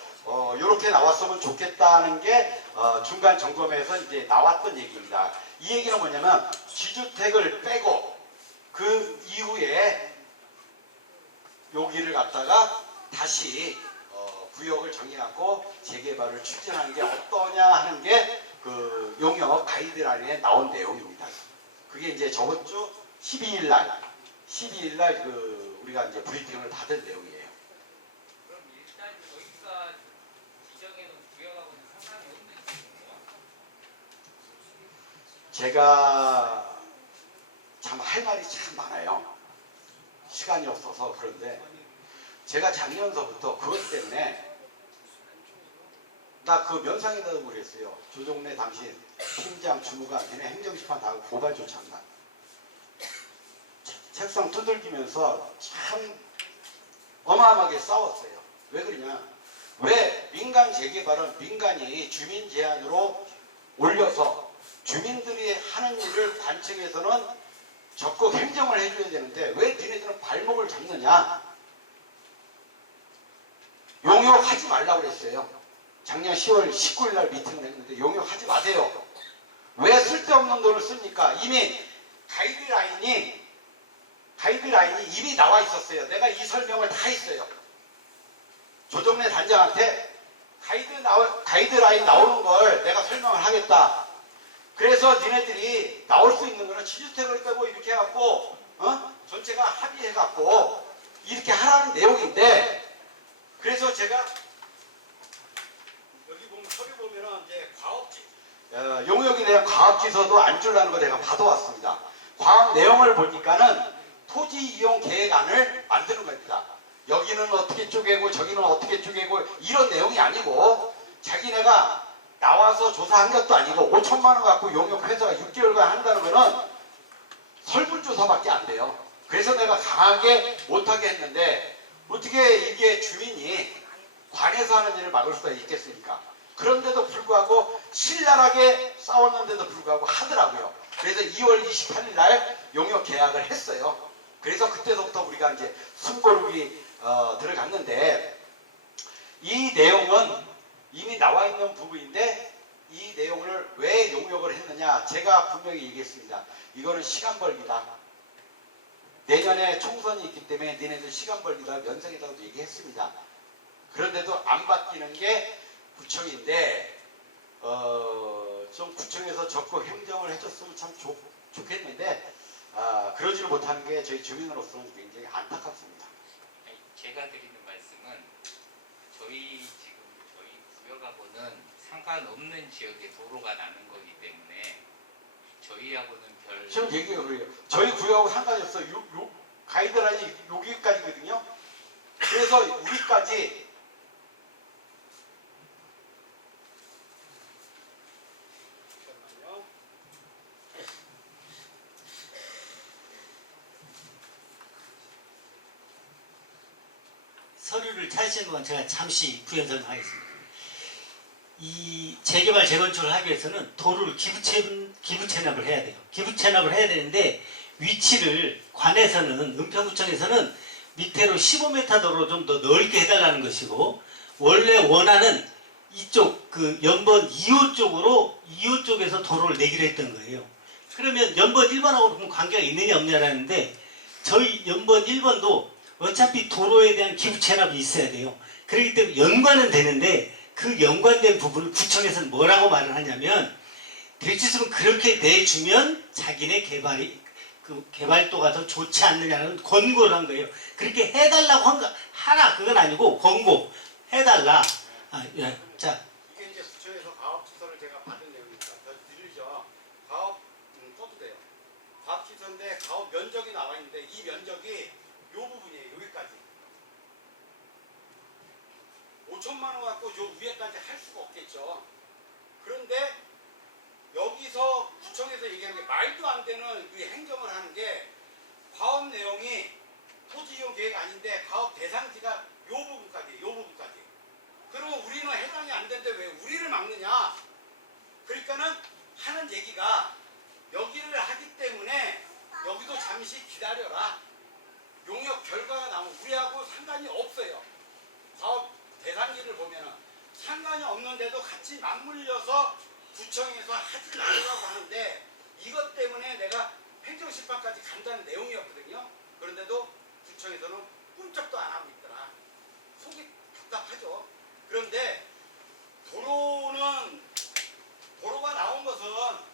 이렇게 나왔으면 좋겠다는 게 중간 점검에서 이제 나왔던 얘기입니다. 이 얘기는 뭐냐면 지주택을 빼고 그 이후에 여기를 갖다가 다시 구역을 정해갖고 재개발을 추진하는 게 어떠냐 하는 게 그 용역 가이드라인에 나온 내용입니다. 그게 이제 저번 주 12일 날 그 우리가 이제 브리핑을 받은 내용이에요. 그럼 일단 저희가 지정해놓은 구역하고는 상관이 없는 지역인가요? 제가 참 할 말이 참 많아요. 시간이 없어서. 그런데 제가 작년서부터 그것 때문에 나 그 면상에다도 그랬어요. 조정래 당시 팀장 주무관한테는 행정심판 다 고발 조치한다. 책상 두들기면서 참 어마어마하게 싸웠어요. 왜 그러냐? 왜 민간 재개발은 민간이 주민 제안으로 올려서 주민들이 하는 일을 관청에서는 적극 행정을 해줘야 되는데 왜 니네들은 발목을 잡느냐? 용역하지 말라고 그랬어요. 작년 10월 19일 날 미팅을 했는데 용역하지 마세요. 왜 쓸데없는 돈을 씁니까? 이미 가이드라인이 이미 나와 있었어요. 내가 이 설명을 다 했어요. 조정래 단장한테 가이드라인 나오는 걸 내가 설명을 하겠다. 그래서 니네들이 나올 수 있는 거는 지주택을 빼고 이렇게 해갖고 전체가 합의해갖고 이렇게 하라는 내용인데 그래서 제가 여기 보면 서류 보면은 이제 용역에 대한 과업지서도 안 주려는 거 내가 받아왔습니다. 과업 내용을 보니까는 토지 이용 계획안을 만드는 겁니다. 여기는 어떻게 쪼개고 저기는 어떻게 쪼개고 이런 내용이 아니고 자기네가 나와서 조사한 것도 아니고 5천만 원 갖고 용역 회사가 6개월간 한다는 거는 설문조사밖에 안 돼요. 그래서 내가 강하게 못하게 했는데 어떻게 이게 주민이 관에서 하는 일을 막을 수가 있겠습니까? 그런데도 불구하고 신랄하게 싸웠는데도 불구하고 하더라고요. 그래서 2월 28일 날 용역 계약을 했어요. 그래서 그때부터 우리가 이제 숨고르기 들어갔는데 이 내용은 이미 나와 있는 부분인데 이 내용을 왜 용역을 했느냐 제가 분명히 얘기했습니다. 이거는 시간 벌기다. 내년에 총선이 있기 때문에 니네들 시간 벌기다 면상에다가도 얘기했습니다. 그런데도 안 바뀌는 게 구청인데 좀 구청에서 적극 행정을 해줬으면 참 좋겠는데 그러지를 못하는 게 저희 주민으로서는 굉장히 안타깝습니다. 제가 드리는 말씀은 저희 구역하고는 상관없는 지역에 도로가 나는 거기 때문에 저희하고는 별 지금 얘기가 그래요. 저희 구역하고 상관이 없어요. 요 가이드라인이 여기까지거든요. 그래서 우리까지 서류를 찾으시는 건 제가 잠시 부연 설명하겠습니다. 이 재개발 재건축을 하기 위해서는 도로를 기부 체납을 해야 돼요. 기부 체납을 해야 되는데 위치를 관에서는 은평구청에서는 밑으로 15m 도로 좀 더 넓게 해달라는 것이고 원래 원하는 이쪽 그 연번 2호 쪽으로 2호 쪽에서 도로를 내기로 했던 거예요. 그러면 연번 1번하고 그럼 관계가 있느냐 없냐라는데 저희 연번 1번도 어차피 도로에 대한 기부 체납이 있어야 돼요. 그렇기 때문에 연관은 되는데 그 연관된 부분을 구청에서는 뭐라고 말을 하냐면 될 수 있으면 그렇게 내주면 자기네 개발도가 더 좋지 않느냐는 권고를 한 거예요. 그렇게 해달라고 하나 그건 아니고 권고 해달라. 예. 자 이게 이제 부처에서 가업 취소를 제가 받은 내용입니다. 더 느리죠. 가업 써도 돼요. 가업 취소인데 가업 면적이 나와 있는데 이 면적이 요 부분이에요. 여기까지. 5천만 원 갖고 요 위에까지 할 수가 없겠죠. 그런데 여기서 구청에서 얘기하는 게 말도 안 되는 이 행정을 하는 게 가업 내용이 토지 이용 계획 아닌데 가업 대상지가 요 부분까지. 그러면 우리는 해당이 안 되는데 왜 우리를 막느냐? 그러니까는 하는 얘기가 여기를 하기 때문에 여기도 잠시 기다려라. 용역 결과가 나오면 우리하고 상관이 없어요. 사업 대상지를 보면은 상관이 없는데도 같이 맞물려서 구청에서 하지 말라고 하는데 이것 때문에 내가 행정심판까지 간다는 내용이었거든요. 그런데도 구청에서는 꿈쩍도 안 하고 있더라. 속이 답답하죠. 그런데 도로가 나온 것은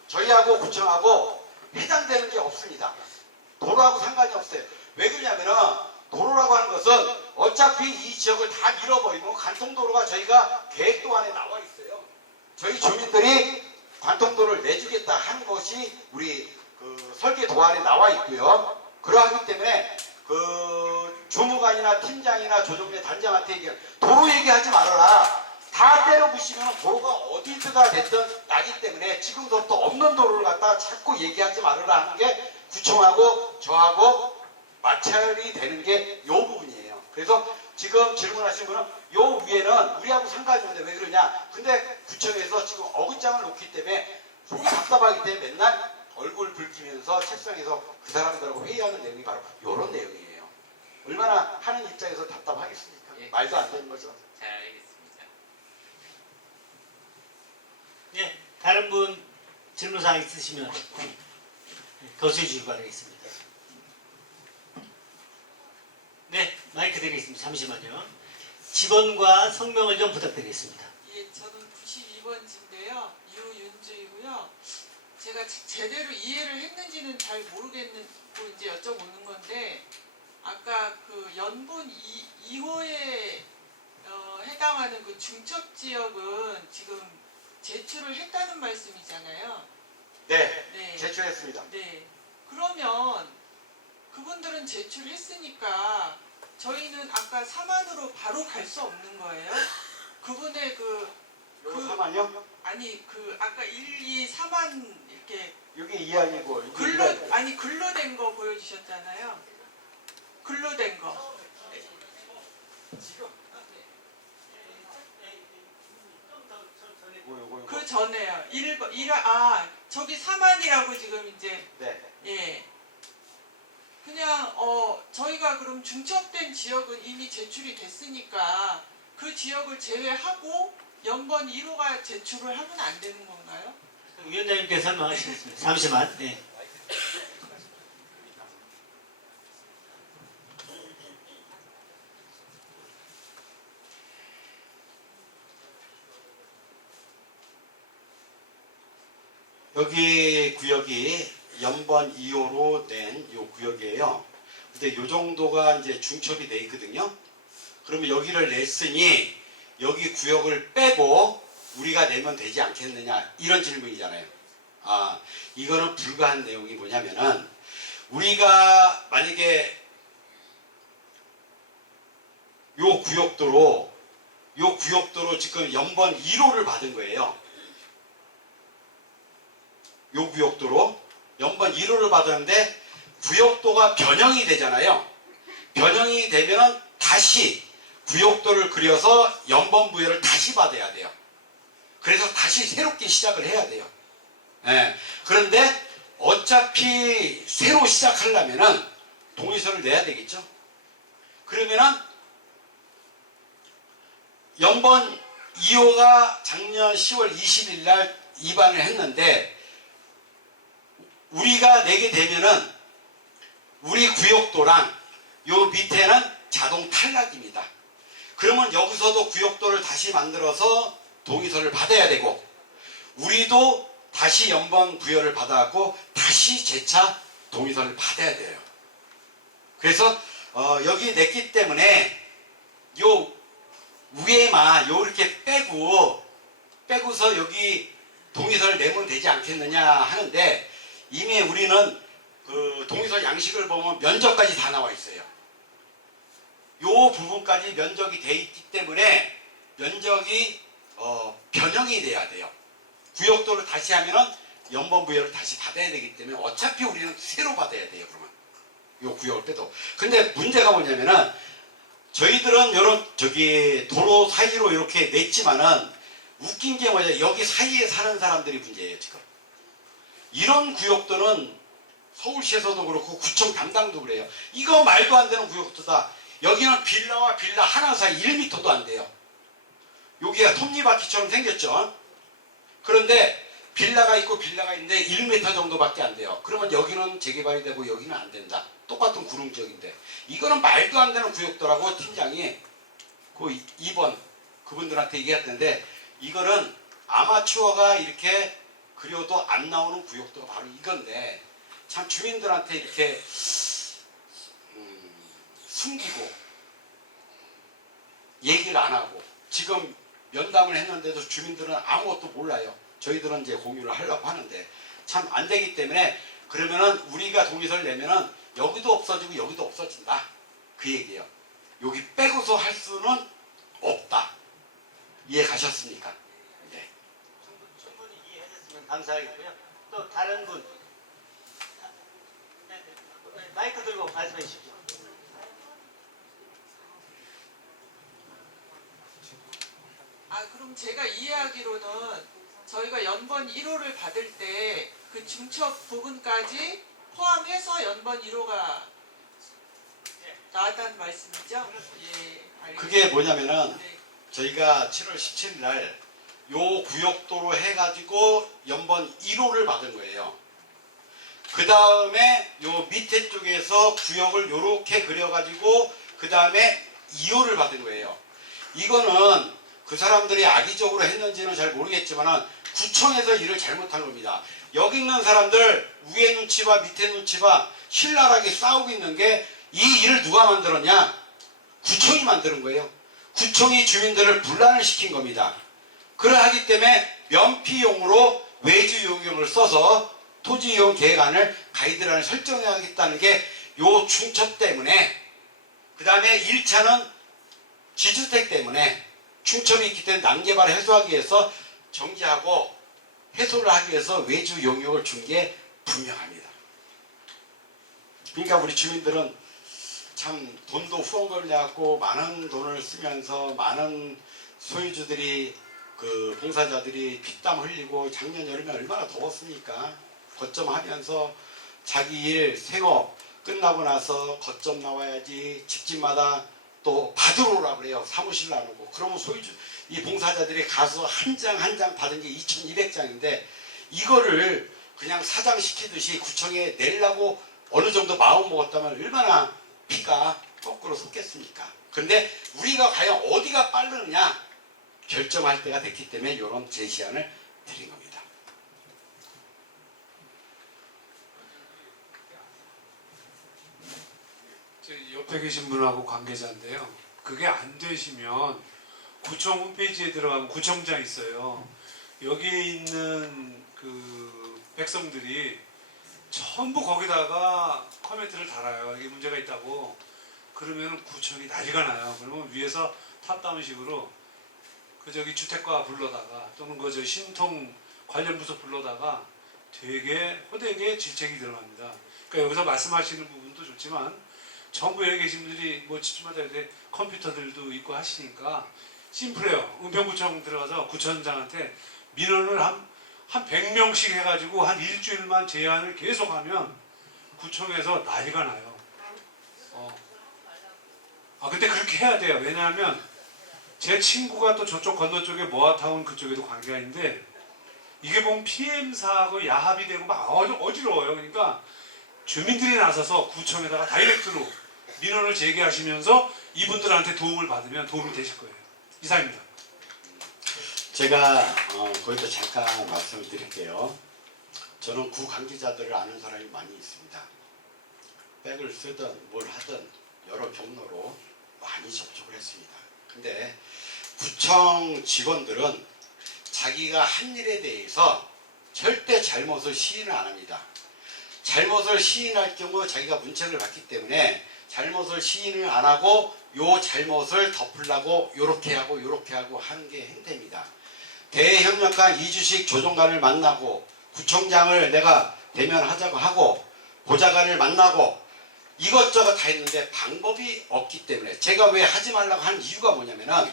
저희하고 구청하고 해당되는 게 없습니다. 도로하고 상관이 없어요. 왜 그러냐면은 도로라고 하는 것은 어차피 이 지역을 다 밀어버리고 관통도로가 저희가 계획도 안에 나와 있어요. 저희 주민들이 관통도로를 내주겠다 하는 것이 우리 그 설계 도안에 나와 있고요. 그러하기 때문에 그 주무관이나 팀장이나 조정래 단장한테 얘기해 도로 얘기하지 말아라. 다 때려부시면 도로가 어디가 됐든 나기 때문에 지금부터 없는 도로를 갖다가 자꾸 얘기하지 말아라 하는 게 구청하고 저하고 마찰이 되는 게 이 부분이에요. 그래서 지금 질문하신 분은 요 위에는 우리하고 상관이 없는데 왜 그러냐. 근데 구청에서 지금 어긋장을 놓기 때문에 속이 답답하기 때문에 맨날 얼굴 붉히면서 책상에서 그 사람들하고 회의하는 내용이 바로 이런 내용이에요. 얼마나 하는 입장에서 답답하겠습니까? 예. 말도 안 되는 거죠. 잘 알겠습니다. 예, 다른 분 질문사항 있으시면 거수해 주시기 바라겠습니다. 네, 마이크 드리겠습니다. 잠시만요. 직원과 성명을 좀 부탁드리겠습니다. 예, 저는 92번지인데요. 유윤주이고요. 제가 제대로 이해를 했는지는 잘 모르겠고 이제 여쭤보는 건데 아까 그 연분 2호에 해당하는 그 중첩 지역은 지금 제출을 했다는 말씀이잖아요. 네, 네. 제출했습니다. 네. 그러면 그분들은 제출했으니까 저희는 아까 4만으로 바로 갈 수 없는 거예요? 그분의 요 4만요? 아니 그 아까 1, 2, 4만 이렇게 이게 2안이고 이게 글로된 거 보여주셨잖아요. 글로된 거. 그 전에요. 1아 저기 4만이라고 지금 이제 네. 예. 그 그냥 저희가 그럼 중첩된 지역은 이미 제출이 됐으니까 그 지역을 제외하고 연번 1호가 제출을 하면 안 되는 건가요? 위원장님께서 설명하시겠습니다. 잠시만. 네. 여기 구역이 연번 2호로 된 요 구역이에요. 근데 요 정도가 이제 중첩이 돼 있거든요. 그러면 여기를 냈으니 여기 구역을 빼고 우리가 내면 되지 않겠느냐 이런 질문이잖아요. 아, 이거는 불가한 내용이 뭐냐면은 우리가 만약에 요 구역도로 지금 연번 1호를 받은 거예요. 요 구역도로 연번 1호를 받았는데 구역도가 변형이 되잖아요. 변형이 되면은 다시 구역도를 그려서 연번 부여를 다시 받아야 돼요. 그래서 다시 새롭게 시작을 해야 돼요. 예. 그런데 어차피 새로 시작하려면은 동의서를 내야 되겠죠. 그러면은 연번 2호가 작년 10월 20일 날 입안을 했는데 우리가 내게 되면은 우리 구역도랑 요 밑에는 자동 탈락입니다. 그러면 여기서도 구역도를 다시 만들어서 동의서를 받아야 되고 우리도 다시 연번 부여를 받아갖고 다시 재차 동의서를 받아야 돼요. 그래서 여기 냈기 때문에 요 위에만 요렇게 빼고서 여기 동의서를 내면 되지 않겠느냐 하는데 이미 우리는 그 동의서 양식을 보면 면적까지 다 나와 있어요. 요 부분까지 면적이 돼 있기 때문에 면적이 변형이 돼야 돼요. 구역도를 다시 하면은 연번 부여를 다시 받아야 되기 때문에 어차피 우리는 새로 받아야 돼요. 그러면 요 구역을 빼도. 근데 문제가 뭐냐면은 저희들은 요런 도로 사이로 이렇게 냈지만은 웃긴 게 뭐냐 여기 사이에 사는 사람들이 문제예요 지금. 이런 구역도는 서울시에서도 그렇고 구청 담당도 그래요. 이거 말도 안 되는 구역도다. 여기는 빌라와 빌라 하나 사이 1m도 안 돼요. 여기가 톱니바퀴처럼 생겼죠. 그런데 빌라가 있고 빌라가 있는데 1m 정도밖에 안 돼요. 그러면 여기는 재개발이 되고 여기는 안 된다. 똑같은 구릉 지역인데 이거는 말도 안 되는 구역도라고 팀장이 그 2번 그분들한테 얘기했는데 이거는 아마추어가 이렇게 그려도 안 나오는 구역도가 바로 이건데 참 주민들한테 이렇게 숨기고 얘기를 안 하고 지금 면담을 했는데도 주민들은 아무것도 몰라요. 저희들은 이제 공유를 하려고 하는데 참 안 되기 때문에 그러면은 우리가 동의서를 내면은 여기도 없어지고 여기도 없어진다. 그 얘기예요. 여기 빼고서 할 수는 없다. 이해 가셨습니까? 네. 충분히 이해하셨으면 감사하겠고요. 또 다른 분 마이크 들고 말씀해 주십시오. 그럼 제가 이해하기로는 저희가 연번 1호를 받을 때 그 중첩 부분까지 포함해서 연번 1호가 나왔다는 말씀이죠? 예, 알겠습니다. 그게 뭐냐면은 네. 저희가 7월 17일 날 요 구역도로 해가지고 연번 1호를 받은 거예요. 그 다음에 요 밑에 쪽에서 구역을 요렇게 그려가지고 그 다음에 2호를 받은 거예요. 이거는 그 사람들이 악의적으로 했는지는 잘 모르겠지만 구청에서 일을 잘못한 겁니다. 여기 있는 사람들 위에 눈치와 밑에 눈치와 신랄하게 싸우고 있는 게 이 일을 누가 만들었냐? 구청이 만드는 거예요. 구청이 주민들을 분란을 시킨 겁니다. 그러하기 때문에 면피용으로 외주용역을 써서 토지이용 계획안을 가이드라인을 설정하겠다는 게 요 중첩 때문에 그 다음에 1차는 지주택 때문에 중첩이 있기 때문에 난개발을 해소하기 위해서 정지하고 해소를 하기 위해서 외주 용역을 준 게 분명합니다. 그러니까 우리 주민들은 참 돈도 후원금을 내갖고 많은 돈을 쓰면서 많은 소유주들이 그 봉사자들이 피땀 흘리고 작년 여름에 얼마나 더웠습니까? 거점하면서 자기 일, 생업 끝나고 나서 거점 나와야지 집집마다 또 받으러 오라 그래요. 사무실 안 오고. 그러면 소유주 이 봉사자들이 가서 한 장 한 장 받은 게 2,200장인데 이거를 그냥 사장시키듯이 구청에 내려고 어느 정도 마음 먹었다면 얼마나 피가 거꾸로 솟겠습니까? 근데 우리가 과연 어디가 빠르느냐 결정할 때가 됐기 때문에 이런 제시안을 드린 겁니다. 저 옆에 계신 분하고 관계자인데요. 그게 안 되시면 구청 홈페이지에 들어가면 구청장 있어요. 여기에 있는 그 백성들이 전부 거기다가 코멘트를 달아요. 이게 문제가 있다고. 그러면 구청이 난리가 나요. 그러면 위에서 탑다운식으로 그 저기 주택가 불러다가 또는 그 저 신통 관련 부서 불러다가 되게 호되게 질책이 들어갑니다. 그러니까 여기서 말씀하시는 부분도 좋지만 전부 여기 계신 분들이 뭐 집집마다 이렇게 컴퓨터들도 있고 하시니까 심플해요. 은평구청 들어가서 구청장한테 민원을 한 100명씩 해가지고 한 일주일만 제한을 계속하면 구청에서 난리가 나요. 근데 그렇게 해야 돼요. 왜냐하면 제 친구가 또 저쪽 건너쪽에 모아타운 그쪽에도 관계가 있는데 이게 보면 PM사하고 야합이 되고 막 어지러워요. 그러니까 주민들이 나서서 구청에다가 다이렉트로 민원을 제기하시면서 이분들한테 도움을 받으면 도움이 되실 거예요. 이상입니다. 제가 거기서 잠깐 말씀을 드릴게요. 저는 구 관계자들을 아는 사람이 많이 있습니다. 백을 쓰든 뭘 하든 여러 경로로 많이 접촉을 했습니다. 근데 구청 직원들은 자기가 한 일에 대해서 절대 잘못을 시인을 안 합니다. 잘못을 시인할 경우 자기가 문책을 받기 때문에 잘못을 시인을 안 하고 요 잘못을 덮으려고 요렇게 하고 하는 게 행태입니다. 대협력관 이주식 조정관을 만나고 구청장을 내가 대면하자고 하고 보좌관을 만나고 이것저것 다 했는데 방법이 없기 때문에 제가 왜 하지 말라고 하는 이유가 뭐냐면은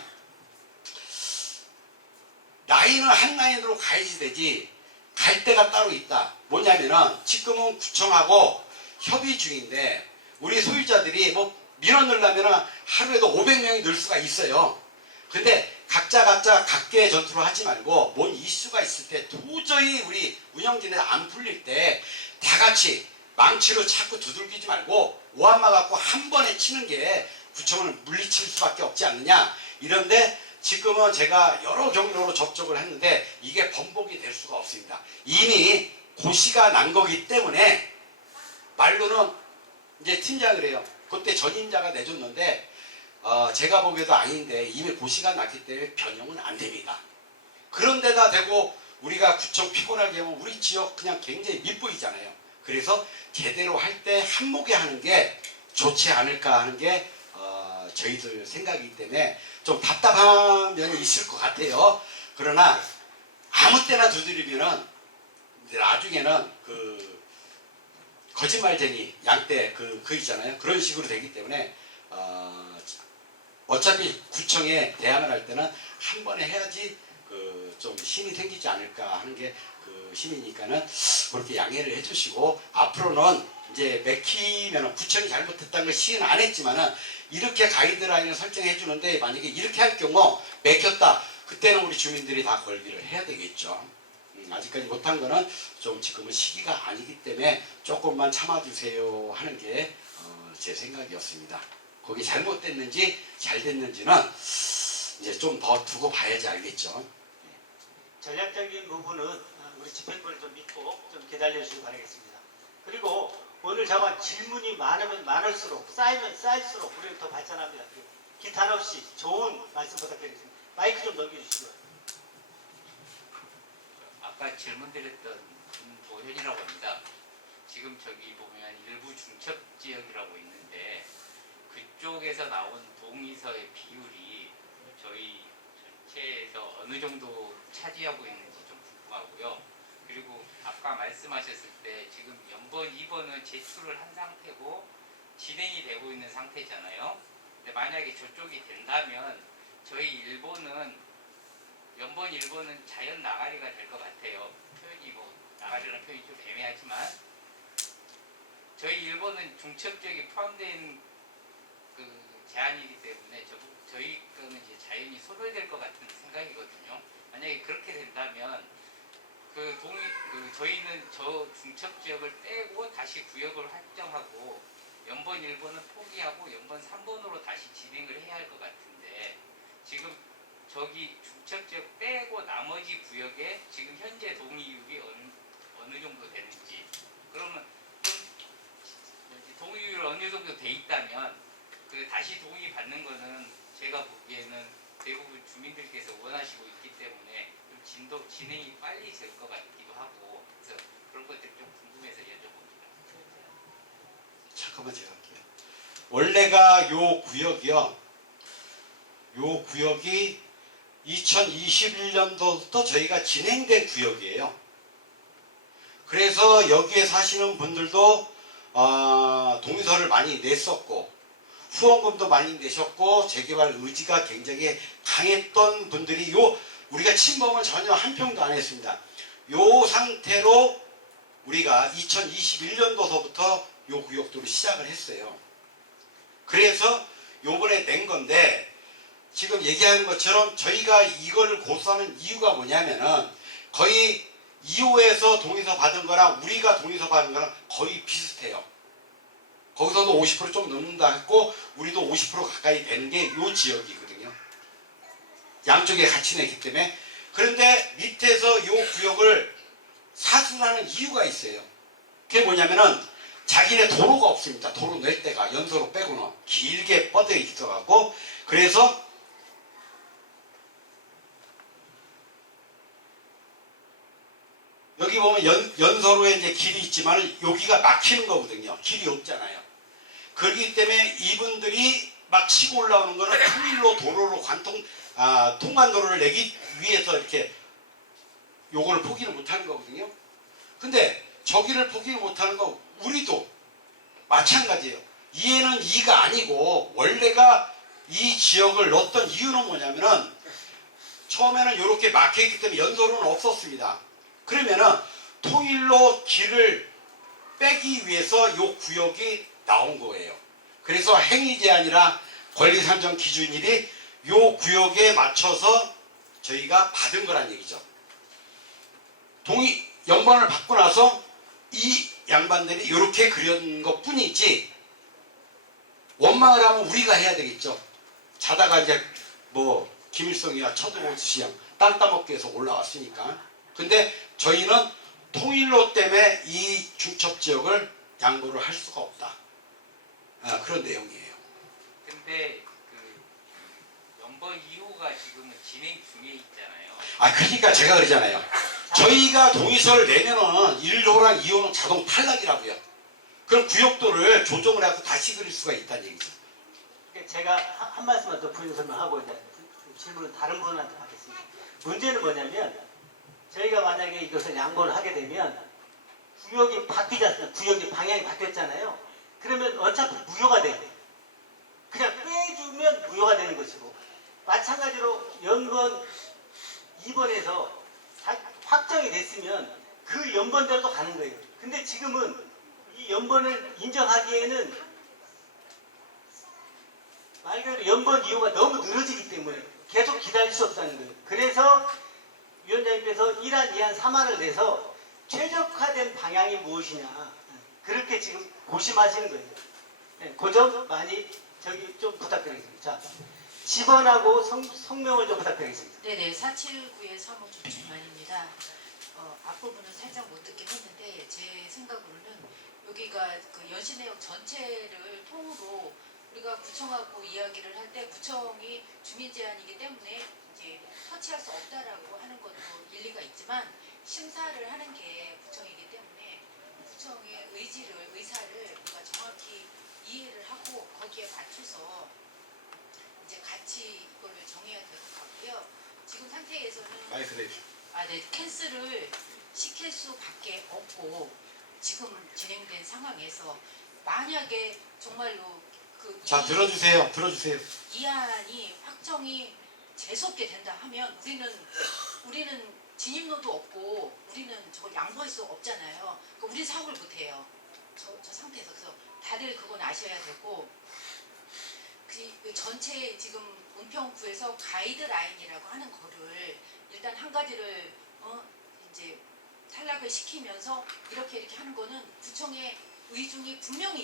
라인을 한 라인으로 가야지 되지 갈 데가 따로 있다. 뭐냐면은 지금은 구청하고 협의 중인데 우리 소유자들이 뭐 민원 넣으려면은 하루에도 500명이 늘 수가 있어요. 근데 각자 각계의 전투를 하지 말고 뭔 이슈가 있을 때 도저히 우리 운영진에서 안 풀릴 때 다 같이 망치로 자꾸 두들기지 말고 오한마 갖고 한 번에 치는 게 구청을 물리칠 수밖에 없지 않느냐. 이런데 지금은 제가 여러 경로로 접촉을 했는데 이게 번복이 될 수가 없습니다. 이미 고시가 난 거기 때문에 말로는 이제 팀장을 해요. 그때 전임자가 내줬는데 제가 보기에도 아닌데 이미 고시가 났기 때문에 변형은 안 됩니다. 그런데다 대고 우리가 구청 피곤하게 하면 우리 지역 그냥 굉장히 밉보이잖아요. 그래서 제대로 할 때 한목에 하는 게 좋지 않을까 하는 게 저희들 생각이기 때문에 좀 답답한 면이 있을 것 같아요. 그러나 아무 때나 두드리면은 나중에는 그 거짓말쟁이 양떼 그 있잖아요. 그런 식으로 되기 때문에 어차피 구청에 대항을 할 때는 한 번에 해야지 그 좀 힘이 생기지 않을까 하는 게 그 힘이니까는 그렇게 양해를 해주시고 앞으로는 이제 맥히면 구청이 잘못했다는 걸 시인 안 했지만은 이렇게 가이드라인을 설정해 주는데 만약에 이렇게 할 경우 맥혔다. 그때는 우리 주민들이 다 걸기를 해야 되겠죠. 아직까지 못한 거는 좀 지금은 시기가 아니기 때문에 조금만 참아주세요 하는 게 제 생각이었습니다. 거기 잘못됐는지 잘 됐는지는 이제 좀 더 두고 봐야지 알겠죠. 전략적인 부분은 우리 집행부를 좀 믿고 좀 기다려 주시기 바라겠습니다. 그리고 오늘 저가 질문이 많으면 많을수록 쌓이면 쌓일수록 우리는 더 발전합니다. 기탄 없이 좋은 말씀 부탁드리겠습니다. 마이크 좀 넘겨주시고요. 아까 질문드렸던 김도현이라고 합니다. 지금 저기 보면 일부 중첩 지역이라고 있는데 그쪽에서 나온 동의서의 비율이 저희 전체에서 어느 정도 차지하고 있는지 좀 궁금하고요. 그리고 아까 말씀하셨을 때 지금 연번 2번은 제출을 한 상태고 진행이 되고 있는 상태잖아요. 근데 만약에 저쪽이 된다면 저희 1번은 연번 1번은 자연 나가리가 될 것 같아요. 표현이 뭐 나가리라는 표현이 좀 애매하지만 저희 일본은 중첩 지역이 포함된 그 제한이기 때문에 저희 거는 이제 자연히 소멸될 것 같은 생각이거든요. 만약에 그렇게 된다면 저희는 저 중첩 지역을 빼고 다시 구역을 확정하고 연번 1번은 포기하고 연번 3번으로 다시 진행을 해야 할 것 같은데 지금 저기 중첩 지역 빼고 나머지 구역에 지금 현재 동의율이 어느 정도 되는지 그러면 좀 동의율이 어느 정도 돼 있다면 그 다시 동의 받는 거는 제가 보기에는 대부분 주민들께서 원하시고 있기 때문에 좀 진행이 빨리 될 것 같기도 하고 그래서 그런 것들 좀 궁금해서 여쭤봅니다. 잠깐만 제가 할게요. 원래가 요 구역이요. 요 구역이 2021년도부터 저희가 진행된 구역이에요. 그래서 여기에 사시는 분들도 동의서를 많이 냈었고 후원금도 많이 내셨고 재개발 의지가 굉장히 강했던 분들이 우리가 침범을 전혀 한 평도 안 했습니다. 요 상태로 우리가 2021년도서부터 요 구역도로 시작을 했어요. 그래서 요번에 낸 건데 지금 얘기하는 것처럼 저희가 이걸 고수하는 이유가 뭐냐면은 거의 2호에서 동의서 받은 거랑 우리가 동의서 받은 거랑 거의 비슷해요. 거기서도 50% 좀 넘는다 했고 우리도 50% 가까이 되는 게 요 지역이거든요. 양쪽에 같이 냈기 때문에. 그런데 밑에서 요 구역을 사수하는 이유가 있어요. 그게 뭐냐면은 자기네 도로가 없습니다. 도로 낼 때가 연서로 빼고는 길게 뻗어 있어갖고 그래서 여기 보면 연서로에 이제 길이 있지만 여기가 막히는 거거든요. 길이 없잖아요. 그렇기 때문에 이분들이 막 치고 올라오는 거는 통일로 도로로 통관도로를 내기 위해서 이렇게 요거를 포기를 못하는 거거든요. 근데 저기를 포기 못하는 거 우리도 마찬가지예요. 이해는 이가 아니고 원래가 이 지역을 넣었던 이유는 뭐냐면은 처음에는 이렇게 막혀있기 때문에 연도로는 없었습니다. 그러면은 통일로 길을 빼기 위해서 요 구역이 나온 거예요. 그래서 행위 제한이나 권리 산정 기준일이 요 구역에 맞춰서 저희가 받은 거란 얘기죠. 연번을 받고 나서 이 양반들이 이렇게 그린 것 뿐이지 원망을 하면 우리가 해야 되겠죠. 자다가 이제 뭐 김일성이야 쳐들어올 시양 땅 따먹기 해서 올라왔으니까. 근데 저희는 통일로 때문에 이 중첩 지역을 양보를 할 수가 없다. 그런 내용이에요. 근데 그 연번 2호가 지금은 진행 중에 있잖아요. 그러니까 제가 그러잖아요. 저희가 동의서를 내면은 1호랑 2호는 자동 탈락이라고요. 그럼 구역도를 조정을 해서 다시 그릴 수가 있다는 얘기죠. 제가 한 말씀만 더 부연 설명하고 이제 질문은 다른 분한테 하겠습니다. 문제는 뭐냐면 저희가 만약에 이것을 양보를 하게 되면 구역이 바뀌지 않습니까? 구역이 방향이 바뀌었잖아요. 그러면 어차피 무효가 돼요. 그냥 빼주면 무효가 되는 것이고 마찬가지로 연번 2번에서 확정이 됐으면 그 연번대로 가는 거예요. 근데 지금은 이 연번을 인정하기에는 말 그대로 연번 이후가 너무 늘어지기 때문에 계속 기다릴 수 없다는 거예요. 그래서 위원장님께서 1안, 2안, 3안을 내서 최적화된 방향이 무엇이냐 그렇게 지금 고심하시는 거예요. 네, 그 점 많이 좀 부탁드리겠습니다. 자, 집원하고 성명을 좀 부탁드리겠습니다. 네네, 479의 사무 조충만입니다. 앞부분은 살짝 못 듣긴 했는데 제 생각으로는 여기가 그 연신내역 전체를 통으로 우리가 구청하고 이야기를 할 때 구청이 주민 제한이기 때문에 이제 터치할 수 없다라고 하는 것도 일리가 있지만 심사를 하는 게 구청이기 때문에 구청의 의사를 우리가 정확히 이해를 하고 거기에 맞춰서 이제 같이 이거를 정해야 될 것 같고요. 지금 상태에서는 네, 캔슬을 시킬 수밖에 없고 지금 진행된 상황에서 만약에 정말로 자, 들어주세요. 이안이 확정이 재수없게 된다 하면 우리는 진입로도 없고 우리는 저걸 양보할 수 없잖아요. 그러니까 우리 사업을 못해요. 저 상태에서 그래서 다들 그건 아셔야 되고 그 전체 지금 은평구에서 가이드라인이라고 하는 거를 일단 한 가지를 이제 탈락을 시키면서 이렇게 하는 거는 구청의 의중이 분명히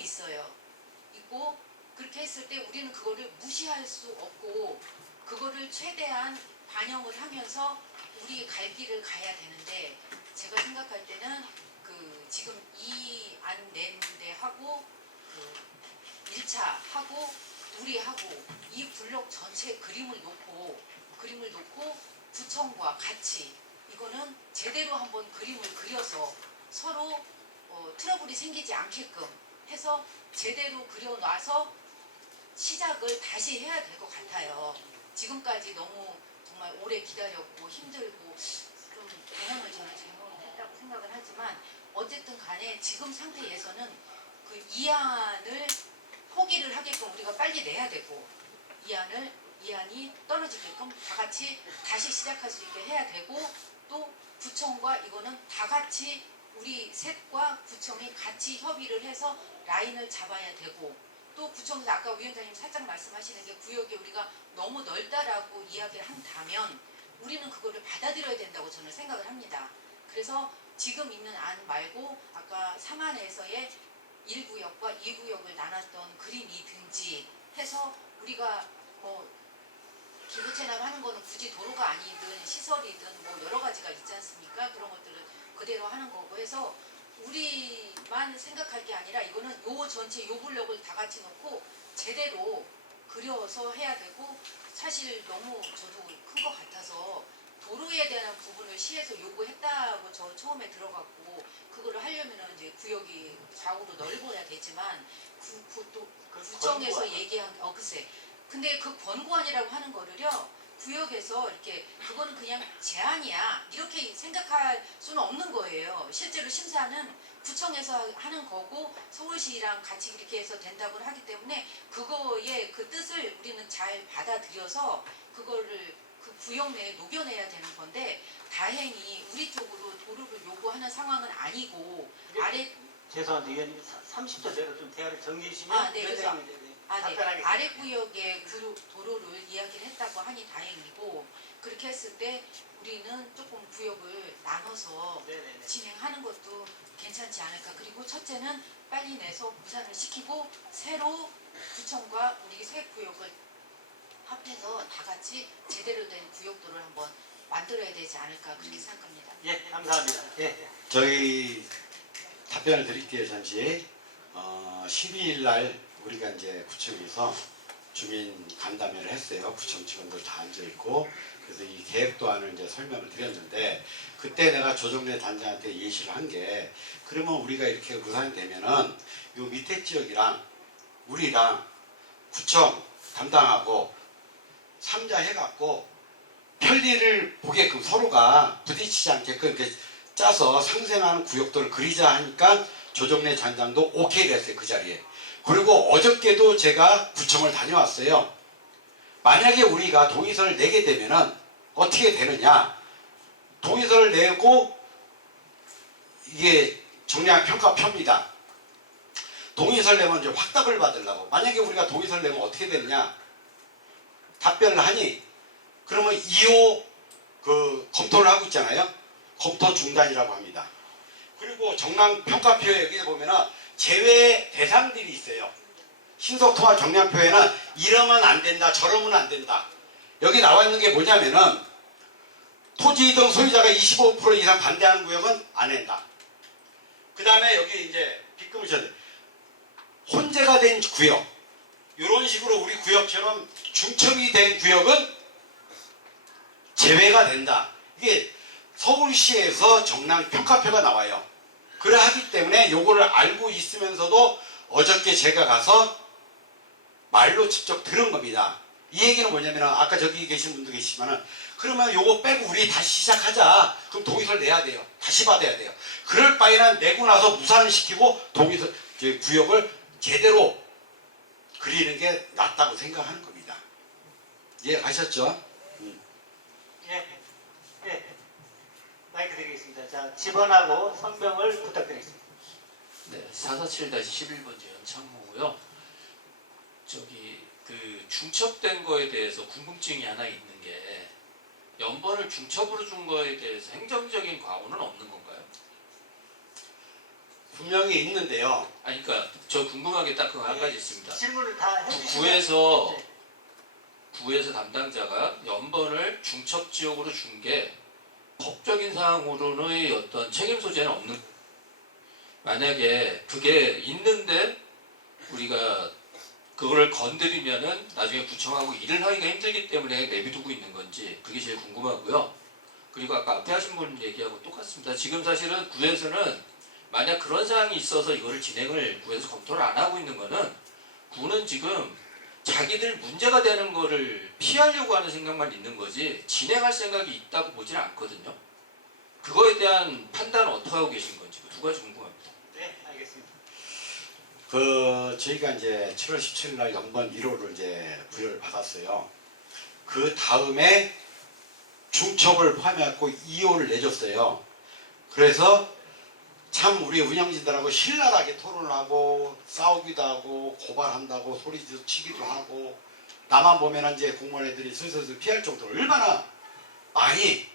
있고 그렇게 했을 때 우리는 그거를 무시할 수 없고 그거를 최대한 반영을 하면서 우리 갈 길을 가야 되는데 제가 생각할 때는 그 지금 이 안 낸데 하고 그 1차 하고 우리 하고 이 블록 전체 그림을 놓고 구청과 같이 이거는 제대로 한번 그림을 그려서 서로 트러블이 생기지 않게끔 해서 제대로 그려놔서 시작을 다시 해야 될 것 같아요. 지금까지 너무 정말 오래 기다렸고 힘들고 좀 방향을 저는 잘못했다고 생각을 하지만 어쨌든 간에 지금 상태에서는 그 이안을 포기를 하게끔 우리가 빨리 내야 되고 이안이 떨어지게끔 다 같이 다시 시작할 수 있게 해야 되고 또 구청과 이거는 다 같이 우리 셋과 구청이 같이 협의를 해서 라인을 잡아야 되고 또 구청에서 아까 위원장님 살짝 말씀하시는 게 구역이 우리가 너무 넓다라고 이야기를 한다면 우리는 그거를 받아들여야 된다고 저는 생각을 합니다. 그래서 지금 있는 안 말고 아까 3안에서의 1구역과 2구역을 나눴던 그림이든지 해서 우리가 뭐 기부 채납하는 거는 굳이 도로가 아니든 시설이든 뭐 여러 가지가 있지 않습니까? 그런 것들은 그대로 하는 거고 해서 우리만 생각할 게 아니라 이거는 요 전체 요 블록을 다 같이 놓고 제대로 그려서 해야 되고 사실 너무 저도 큰 것 같아서 도로에 대한 부분을 시에서 요구했다고 저 처음에 들어갔고 그거를 하려면은 이제 구역이 좌우로 넓어야 되지만 구청에서 권고안. 얘기한 글쎄 근데 그 권고안이라고 하는 거를요 구역에서 이렇게 그거는 그냥 제안이야 이렇게 생각할 수는 없는 거예요. 실제로 심사는 구청에서 하는 거고 서울시랑 같이 이렇게 해서 된다고 하기 때문에 그거의 그 뜻을 우리는 잘 받아들여서 그거를 그 구역 내에 녹여내야 되는 건데 다행히 우리 쪽으로 도로를 요구하는 상황은 아니고 아래 죄송한데 위원님 30초 내로 좀 대화를 정리해 주시면 네, 그래서 위원장님이 네. 답변하겠습니다. 아래 구역의 도로를 이야기를 했다고 하니 다행이고 그렇게 했을 때 우리는 조금 구역을 나눠서 네네네. 진행하는 것도 괜찮지 않을까. 그리고 첫째는 빨리 내서 무산을 시키고 새로 구청과 우리 새 구역을 합해서 다 같이 제대로 된 구역도를 한번 만들어야 되지 않을까 그렇게 생각합니다. 예, 감사합니다. 예. 저희 답변을 드릴게요. 잠시 12일 날 우리가 이제 구청에서 주민 간담회를 했어요. 구청 직원들 다 앉아 있고 그래서 이 계획도안을 이제 설명을 드렸는데 그때 내가 조정래 단장한테 예시를 한 게 그러면 우리가 이렇게 무산이 되면은 요 밑에 지역이랑 우리랑 구청 담당하고 3자 해갖고 편리를 보게끔 서로가 부딪히지 않게끔 이렇게 짜서 상생하는 구역도를 그리자 하니까 조정래 단장도 오케이를 했어요. 그 자리에. 그리고 어저께도 제가 구청을 다녀왔어요. 만약에 우리가 동의서를 내게 되면은 어떻게 되느냐. 동의서를 내고 이게 정량평가표입니다. 동의서를 내면 이제 확답을 받으려고. 만약에 우리가 동의서를 내면 어떻게 되느냐. 답변을 하니 그러면 2호 그 검토를 하고 있잖아요. 검토 중단이라고 합니다. 그리고 정량평가표에 여기 보면은 제외 대상들이 있어요. 신속통화 정량표에는 이러면 안 된다, 저러면 안 된다. 여기 나와 있는 게 뭐냐면은 토지 이동 소유자가 25% 이상 반대하는 구역은 안 한다. 그 다음에 여기 이제 빗금으셨네. 혼재가 된 구역. 이런 식으로 우리 구역처럼 중첩이 된 구역은 제외가 된다. 이게 서울시에서 정량평가표가 나와요. 그래 하기 때문에 요거를 알고 있으면서도 어저께 제가 가서 말로 직접 들은 겁니다. 이 얘기는 뭐냐면 아까 저기 계신 분도 계시지만은 그러면 요거 빼고 우리 다시 시작하자. 그럼 동의서를 내야 돼요. 다시 받아야 돼요. 그럴 바에는 내고 나서 무산을 시키고 동의서 구역을 제대로 그리는 게 낫다고 생각하는 겁니다. 이해 가셨죠? 예. 예. 마이크 드리겠습니다. 자, 집원하고 성명을 부탁드리겠습니다. 네, 447-11번지 연창호고요. 저기 그 중첩된 거에 대해서 궁금증이 하나 있는 게 연번을 중첩으로 준 거에 대해서 행정적인 과오는 없는 건가요? 분명히 있는데요. 아니 그러니까 저 궁금한 게 딱 그거 한 가지 있습니다. 질문을 다 해주시면 구에서 네. 구에서 담당자가 연번을 중첩 지역으로 준 게 법적인 사항으로의 어떤 책임 소재는 없는. 만약에 그게 있는데 우리가 그거를 건드리면은 나중에 구청하고 일을 하기가 힘들기 때문에 내비두고 있는 건지 그게 제일 궁금하고요. 그리고 아까 앞에 하신 분 얘기하고 똑같습니다. 지금 사실은 구에서는 만약 그런 사항이 있어서 이거를 진행을 구에서 검토를 안 하고 있는 거는 구는 지금 자기들 문제가 되는 거를 피하려고 하는 생각만 있는 거지 진행할 생각이 있다고 보지는 않거든요. 그거에 대한 판단은 어떻게 하고 계신 건지 그 두 가지 궁금합니다. 네, 알겠습니다. 저희가 이제 7월 17일 날 연번 1호를 이제 부여를 받았어요. 그 다음에 중첩을 포함해갖고 2호를 내줬어요. 그래서 참 우리 운영진들하고 신랄하게 토론을 하고 싸우기도 하고 고발한다고 소리도 치기도 하고 나만 보면 이제 공무원 애들이 슬슬 피할 정도로 얼마나 많이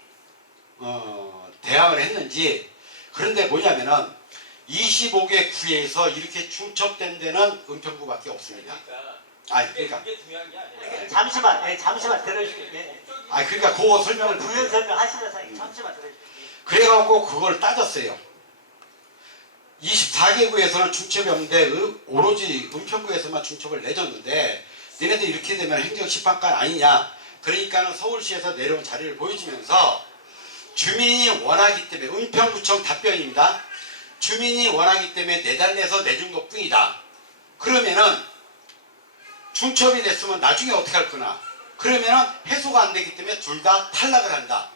대항을 했는지. 그런데 뭐냐면은 25개 구에서 이렇게 중첩된 데는 은평구밖에 없습니다. 그러니까 그게 중요한 게 아니에요. 잠시만 들어주세요. 네. 그러니까 그 설명을 부연 드릴게요. 설명하시면서 잠시만 들어주세요. 그래갖고 그걸 따졌어요. 24개 구에서는 중첩이 없는데 오로지 은평구에서만 중첩을 내줬는데 너네들 이렇게 되면 행정심판관 아니냐. 그러니까는 서울시에서 내려온 자료를 보여주면서 주민이 원하기 때문에 은평구청 답변입니다. 주민이 원하기 때문에 내달래서 내준 것 뿐이다. 그러면은 중첩이 됐으면 나중에 어떻게 할 거나. 그러면은 해소가 안 되기 때문에 둘 다 탈락을 한다.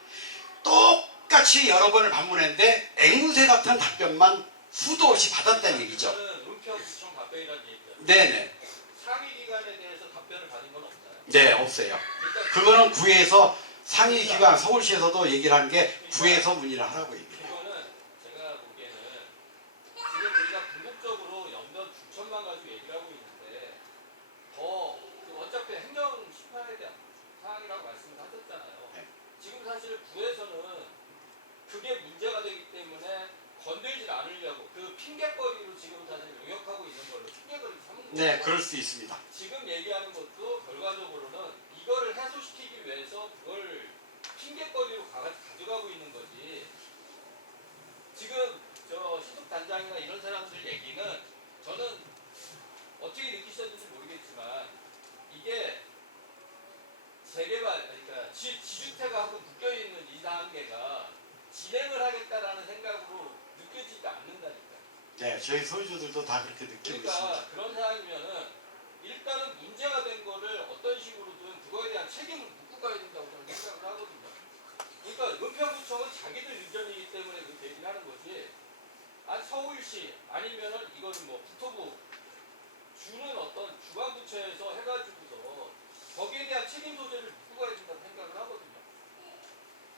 똑같이 여러 번을 방문했는데 앵무새 같은 답변만 수도 없이 받았다는 얘기죠. 은평구청 답변이라는 얘기죠. 네네. 상위 기관에 대해서 답변을 받은 건 없나요? 네, 없어요. 그거는 구에서 상위기관 서울시에서도 얘기를 하는 게 구에서 문의를 하라고 얘기해요. 이거는 제가 보기에는 지금 우리가 궁극적으로 연변 중천만 가지고 얘기를 하고 있는데 그 어차피 행정 심판에 대한 사항이라고 말씀을 하셨잖아요. 네. 지금 사실 구에서는 그게 문제가 되기 때문에 건들지 않으려고 그 핑계거리로 지금 사실 용역하고 있는 걸로 핑계거리를 삼는 거예요. 네, 그럴 수 있습니다. 지금 얘기하는 것도 결과적으로는 이거를 해소시키기 위해서 그걸 핑계거리로 가져가고 있는 거지. 지금 저 시속단장이나 이런 사람들 얘기는 저는 어떻게 느끼셨는지 모르겠지만 이게 재개발, 그러니까 지주택하고 묶여있는 이 단계가 진행을 하겠다라는 생각으로 느껴지지 않는다니까. 네, 저희 소유주들도 다 그렇게 느끼고 있습니다. 그러니까 그런 상황이면은 일단은 문제가 된 거를 어떤 식으로든 그거에 대한 책임을 묻고 가야 된다고 저는 생각을 하거든요. 그러니까 은평구청은 자기들 의견이기 때문에 그렇게 얘기를 하는 거지. 서울시 아니면은 이거는 뭐 국토부 주는 어떤 주관부처에서 해가지고서 거기에 대한 책임 소재를 묻고 가야 된다고 생각을 하거든요.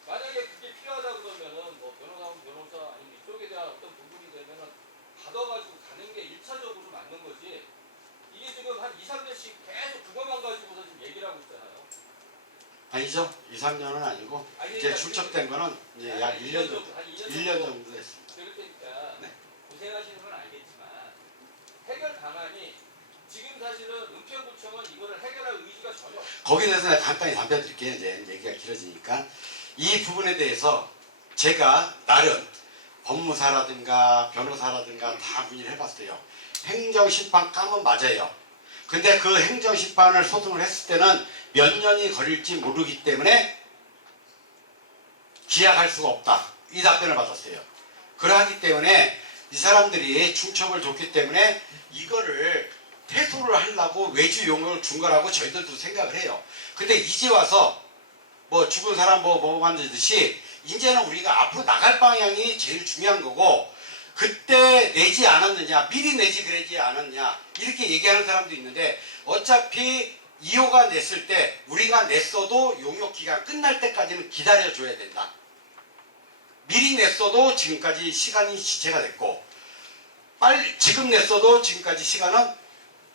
만약에 그게 필요하다 그러면은 뭐 변호사면 변호사 아니면 이쪽에 대한 어떤 부분이 되면은 받아가지고 가는 게 1차적으로 맞는 거지. 이게 지금 한 2, 3년씩 계속 그것만 가지고서 지금 얘기를 하고 있잖아요. 아니죠. 2, 3년은 아니고 아니, 이제 그러니까 중첩된 거는 이제 아니, 약 한 1년 정도, 한 2년 1년 정도 됐습니다. 그러니까 네. 고생하시는 건 알겠지만 해결 방안이 지금 사실은 은평구청은 이거를 해결할 의지가 전혀 없어요. 거기에 대해서 내가 간단히 답변드릴게요. 이제 얘기가 길어지니까. 이 부분에 대해서 제가 나름 법무사라든가 변호사라든가 다 문의를 해봤어요. 행정심판감은 맞아요. 근데 그 행정심판을 소송을 했을 때는 몇 년이 걸릴지 모르기 때문에 기약할 수가 없다. 이 답변을 받았어요. 그러하기 때문에 이 사람들이 중첩을 줬기 때문에 이거를 퇴소를 하려고 외주 용역을 준 거라고 저희들도 생각을 해요. 근데 이제 와서 뭐 죽은 사람 뭐 만들듯이 이제는 우리가 앞으로 나갈 방향이 제일 중요한 거고 그때 내지 않았느냐 미리 내지 그러지 않았냐 이렇게 얘기하는 사람도 있는데 어차피 2호가 냈을 때 우리가 냈어도 용역기간 끝날 때까지는 기다려줘야 된다. 미리 냈어도 지금까지 시간이 지체가 됐고 빨리 지금 냈어도 지금까지 시간은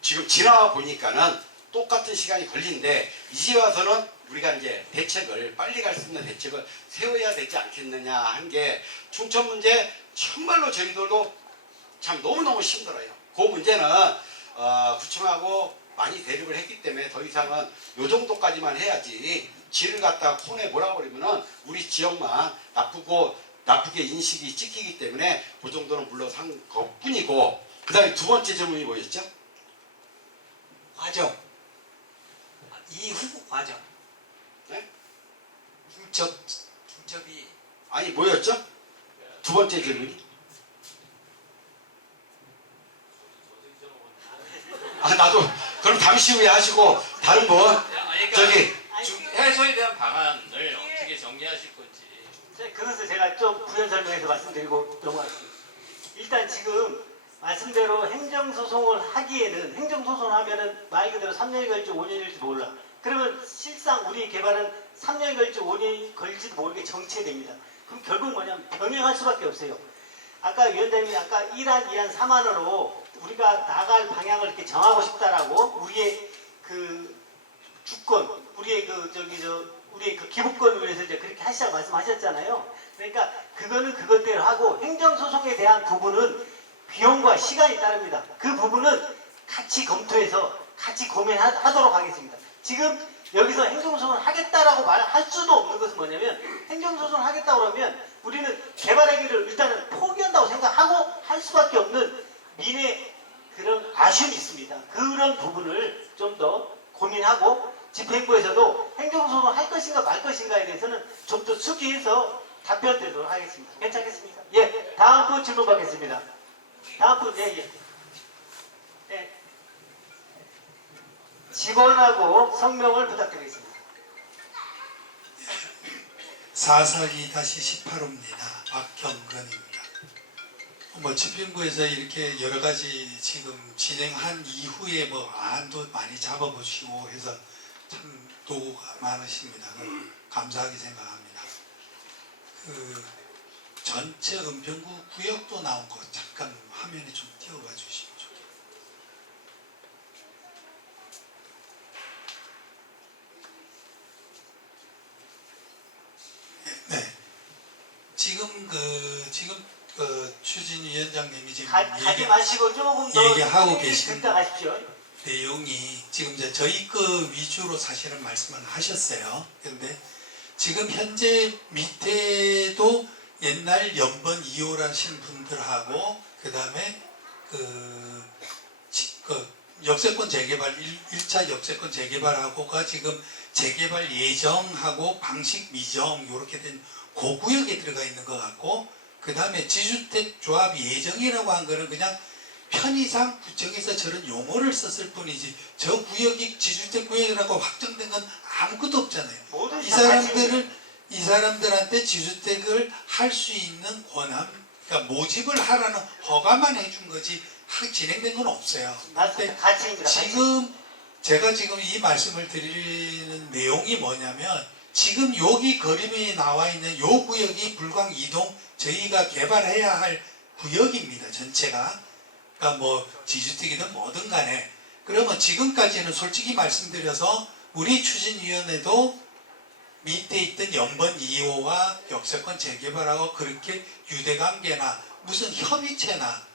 지금 지나와 보니까는 똑같은 시간이 걸리는데 이제 와서는 우리가 이제 대책을 빨리 갈 수 있는 대책을 세워야 되지 않겠느냐 한 게 충청 문제 정말로 저희들도 참 너무너무 힘들어요. 그 문제는 구청하고 많이 대립을 했기 때문에 더 이상은 요 정도까지만 해야지 지를 갖다가 콘에 몰아버리면은 우리 지역만 나쁘게 인식이 찍히기 때문에 그 정도는 물러산 것뿐이고 그 다음에 두 번째 질문이 뭐였죠? 과정 이후 과정 네? 중첩이 아니 뭐였죠? 두 번째 질문이? 나도 그럼 잠시 후에 하시고 다른 분 저기 해소에 대한 방안을 어떻게 정리하실 건지. 그것을 제가 좀 부연 설명해서 말씀드리고 넘어가겠습니다. 일단 지금 말씀대로 행정소송을 하기에는 행정소송을 하면은 말 그대로 3년이 걸릴지 5년이 걸릴지 몰라. 그러면 실상 우리 개발은 3년이 걸릴지 5년이 걸릴지도 모르게 정체됩니다. 그럼 결국 뭐냐면 병행할 수밖에 없어요. 아까 위원장님이 아까 1안, 2안, 3안으로 우리가 나갈 방향을 이렇게 정하고 싶다라고 우리의 그 주권, 우리의 우리의 그 기본권을 위해서 이제 그렇게 하시자고 말씀하셨잖아요. 그러니까 그거는 그것대로 하고 행정소송에 대한 부분은 비용과 시간이 따릅니다. 그 부분은 같이 검토해서 같이 고민하도록 하겠습니다. 지금 여기서 행정소송을 하겠다라고 말할 수도 없는 것은 뭐냐면 행정소송을 하겠다고 그러면 우리는 개발하기를 일단은 포기한다고 생각하고 할 수밖에 없는 민의 그런 아쉬움이 있습니다. 그런 부분을 좀 더 고민하고 집행부에서도 행정소송을 할 것인가 말 것인가에 대해서는 좀 더 숙지해서 답변 드리도록 하겠습니다. 괜찮겠습니까? 예, 다음 분 질문 받겠습니다. 다음 분, 예. 직원하고 성명을 부탁드리겠습니다. 442-18호입니다. 박경근입니다. 집행부에서 이렇게 여러 가지 지금 진행한 이후에 안도 많이 잡아보시고 해서 참 도구가 많으십니다. 감사하게 생각합니다. 전체 은평구 구역도 나온 거 잠깐 화면에 좀 띄워봐 주시면 좋겠습니다. 네. 지금 추진위원장님이 지금 가지 마시고 조금 더 얘기하고 계신 듣다 가십시오. 내용이 지금 이제 저희 거 위주로 사실은 말씀을 하셨어요. 그런데 지금 현재 밑에도 옛날 연번 2호라신 분들하고 그 다음에 역세권 재개발 1차 역세권 재개발하고가 지금 재개발 예정하고 방식 미정 이렇게 된 고구역에 들어가 있는 것 같고 그 다음에 지주택 조합 예정이라고 한 거는 그냥 편의상 구청에서 저런 용어를 썼을 뿐이지 저 구역이 지주택 구역이라고 확정된 건 아무것도 없잖아요. 이 사람들한테 지주택을 할 수 있는 권한, 그러니까 모집을 하라는 허가만 해준 거지 진행된 건 없어요. 맞습니다. 가치입니다. 지금 제가 지금 이 말씀을 드리는 내용이 뭐냐면 지금 여기 그림에 나와 있는 요 구역이 불광 2동 저희가 개발해야 할 구역입니다. 전체가. 그러니까 지주택이든 뭐든 간에 그러면 지금까지는 솔직히 말씀드려서 우리 추진위원회도 밑에 있던 연번 2호와 역세권 재개발하고 그렇게 유대관계나 무슨 협의체나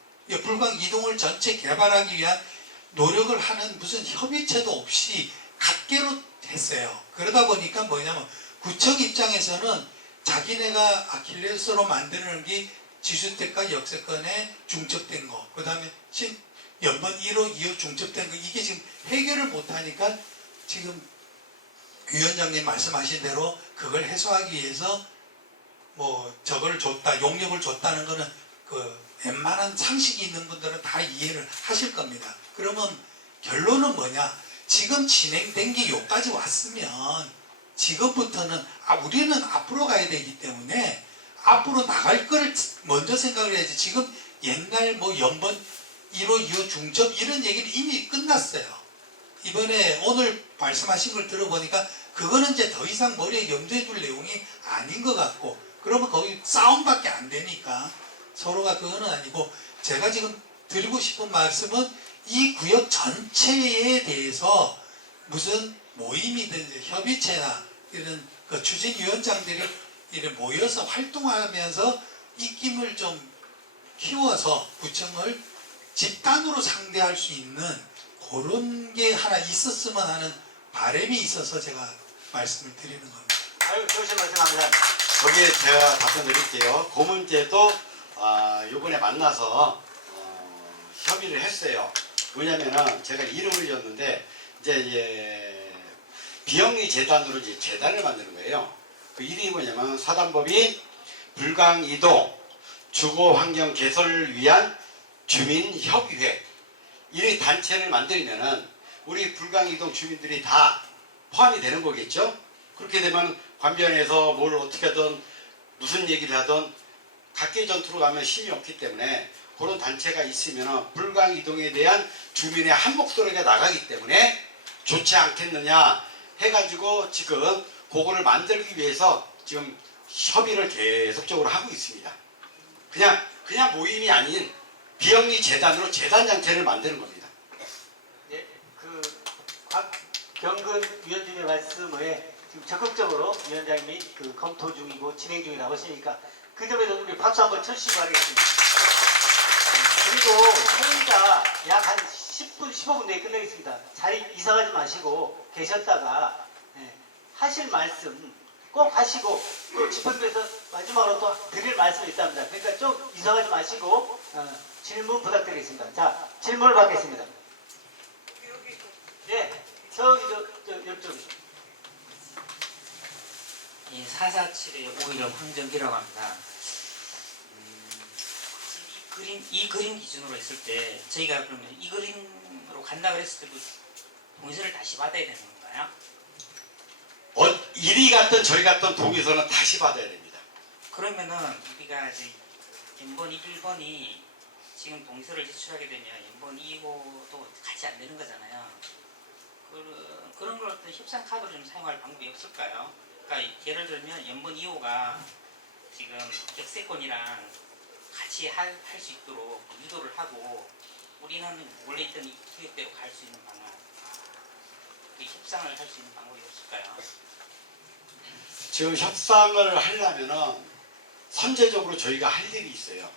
불광 2동을 전체 개발하기 위한 노력을 하는 무슨 협의체도 없이 각계로 했어요. 그러다 보니까 뭐냐면 구청 입장에서는 자기네가 아킬레스로 만드는 게 지주택과 역세권에 중첩된 거, 그 다음에 연번 1호, 2호 중첩된 거 이게 지금 해결을 못하니까 지금 위원장님 말씀하신 대로 그걸 해소하기 위해서 저걸 줬다, 용역을 줬다는 거는 웬만한 상식이 있는 분들은 다 이해를 하실 겁니다. 그러면 결론은 뭐냐? 지금 진행된 게 여기까지 왔으면 지금부터는 우리는 앞으로 가야 되기 때문에 앞으로 나갈 거를 먼저 생각을 해야지. 지금 옛날 연번 1호, 2호 중첩 이런 얘기는 이미 끝났어요. 이번에 오늘 말씀하신 걸 들어보니까 그거는 이제 더 이상 머리에 염두에 둘 내용이 아닌 것 같고 그러면 거기 싸움밖에 안 되니까 서로가 그거는 아니고 제가 지금 드리고 싶은 말씀은 이 구역 전체에 대해서 무슨 모임이든지 협의체나 이런 그 추진위원장들이 이렇게 모여서 활동하면서 입김을 좀 키워서 구청을 집단으로 상대할 수 있는 그런 게 하나 있었으면 하는 바람이 있어서 제가 말씀을 드리는 겁니다. 아유, 좋으신 말씀 감사합니다. 거기에 제가 답변 드릴게요. 그 문제도 요번에 만나서 협의를 했어요. 왜냐면은 제가 이름을 지었는데 이제 비영리 재단으로 이제 재단을 만드는 거예요. 그 이름이 뭐냐면 사단법인 불광이동 주거 환경 개선을 위한 주민협의회 이 단체를 만들면은 우리 불광이동 주민들이 다 포함이 되는 거겠죠. 그렇게 되면 관변에서 뭘 어떻게 하든 무슨 얘기를 하든 각계 전투로 가면 힘이 없기 때문에 그런 단체가 있으면 불광이동에 대한 주민의 한 목소리가 나가기 때문에 좋지 않겠느냐 해가지고 지금 그거를 만들기 위해서 지금 협의를 계속적으로 하고 있습니다. 그냥 모임이 아닌 비영리 재단으로 재단 단체를 만드는 겁니다. 예, 박경근 위원님의 말씀에 지금 적극적으로 위원장님이 검토 중이고 진행 중이라고 하시니까 그 점에서 우리 박수 한번 쳐주시기 바라겠습니다. 그리고 회의가 약 한 10분, 15분 내에 끝나겠습니다. 자리 이상하지 마시고 계셨다가 하실 말씀 꼭 하시고 또 집회에서 마지막으로 또 드릴 말씀이 있답니다. 그러니까 좀 이상하지 마시고 질문 부탁드리겠습니다. 자, 질문을 받겠습니다. 예, 저기 옆쪽에. 이 447의 오히려 황정기라고 합니다. 이 그림 기준으로 했을 때 저희가 그러면 이 그림으로 간다 그랬을 때도 동의서를 다시 받아야 되는 건가요? 이리 갔든 저리 갔든 동의서는 다시 받아야 됩니다. 그러면은 우리가 이제 연번 1번이 지금 동의서를 제출하게 되면 연번 2호도 같이 안 되는 거잖아요. 그런 걸 어떤 협상 카드를 좀 사용할 방법이 없을까요? 그러니까 예를 들면 연번 2호가 지금 격세권이랑 같이 할 수 있도록 유도를 하고 우리는 원래 있던 이 구역대로 갈 수 있는 방안, 협상을 할 수 있는 방법이 없을까요? 지금 협상을 하려면은 선제적으로 저희가 할 일이 있어요.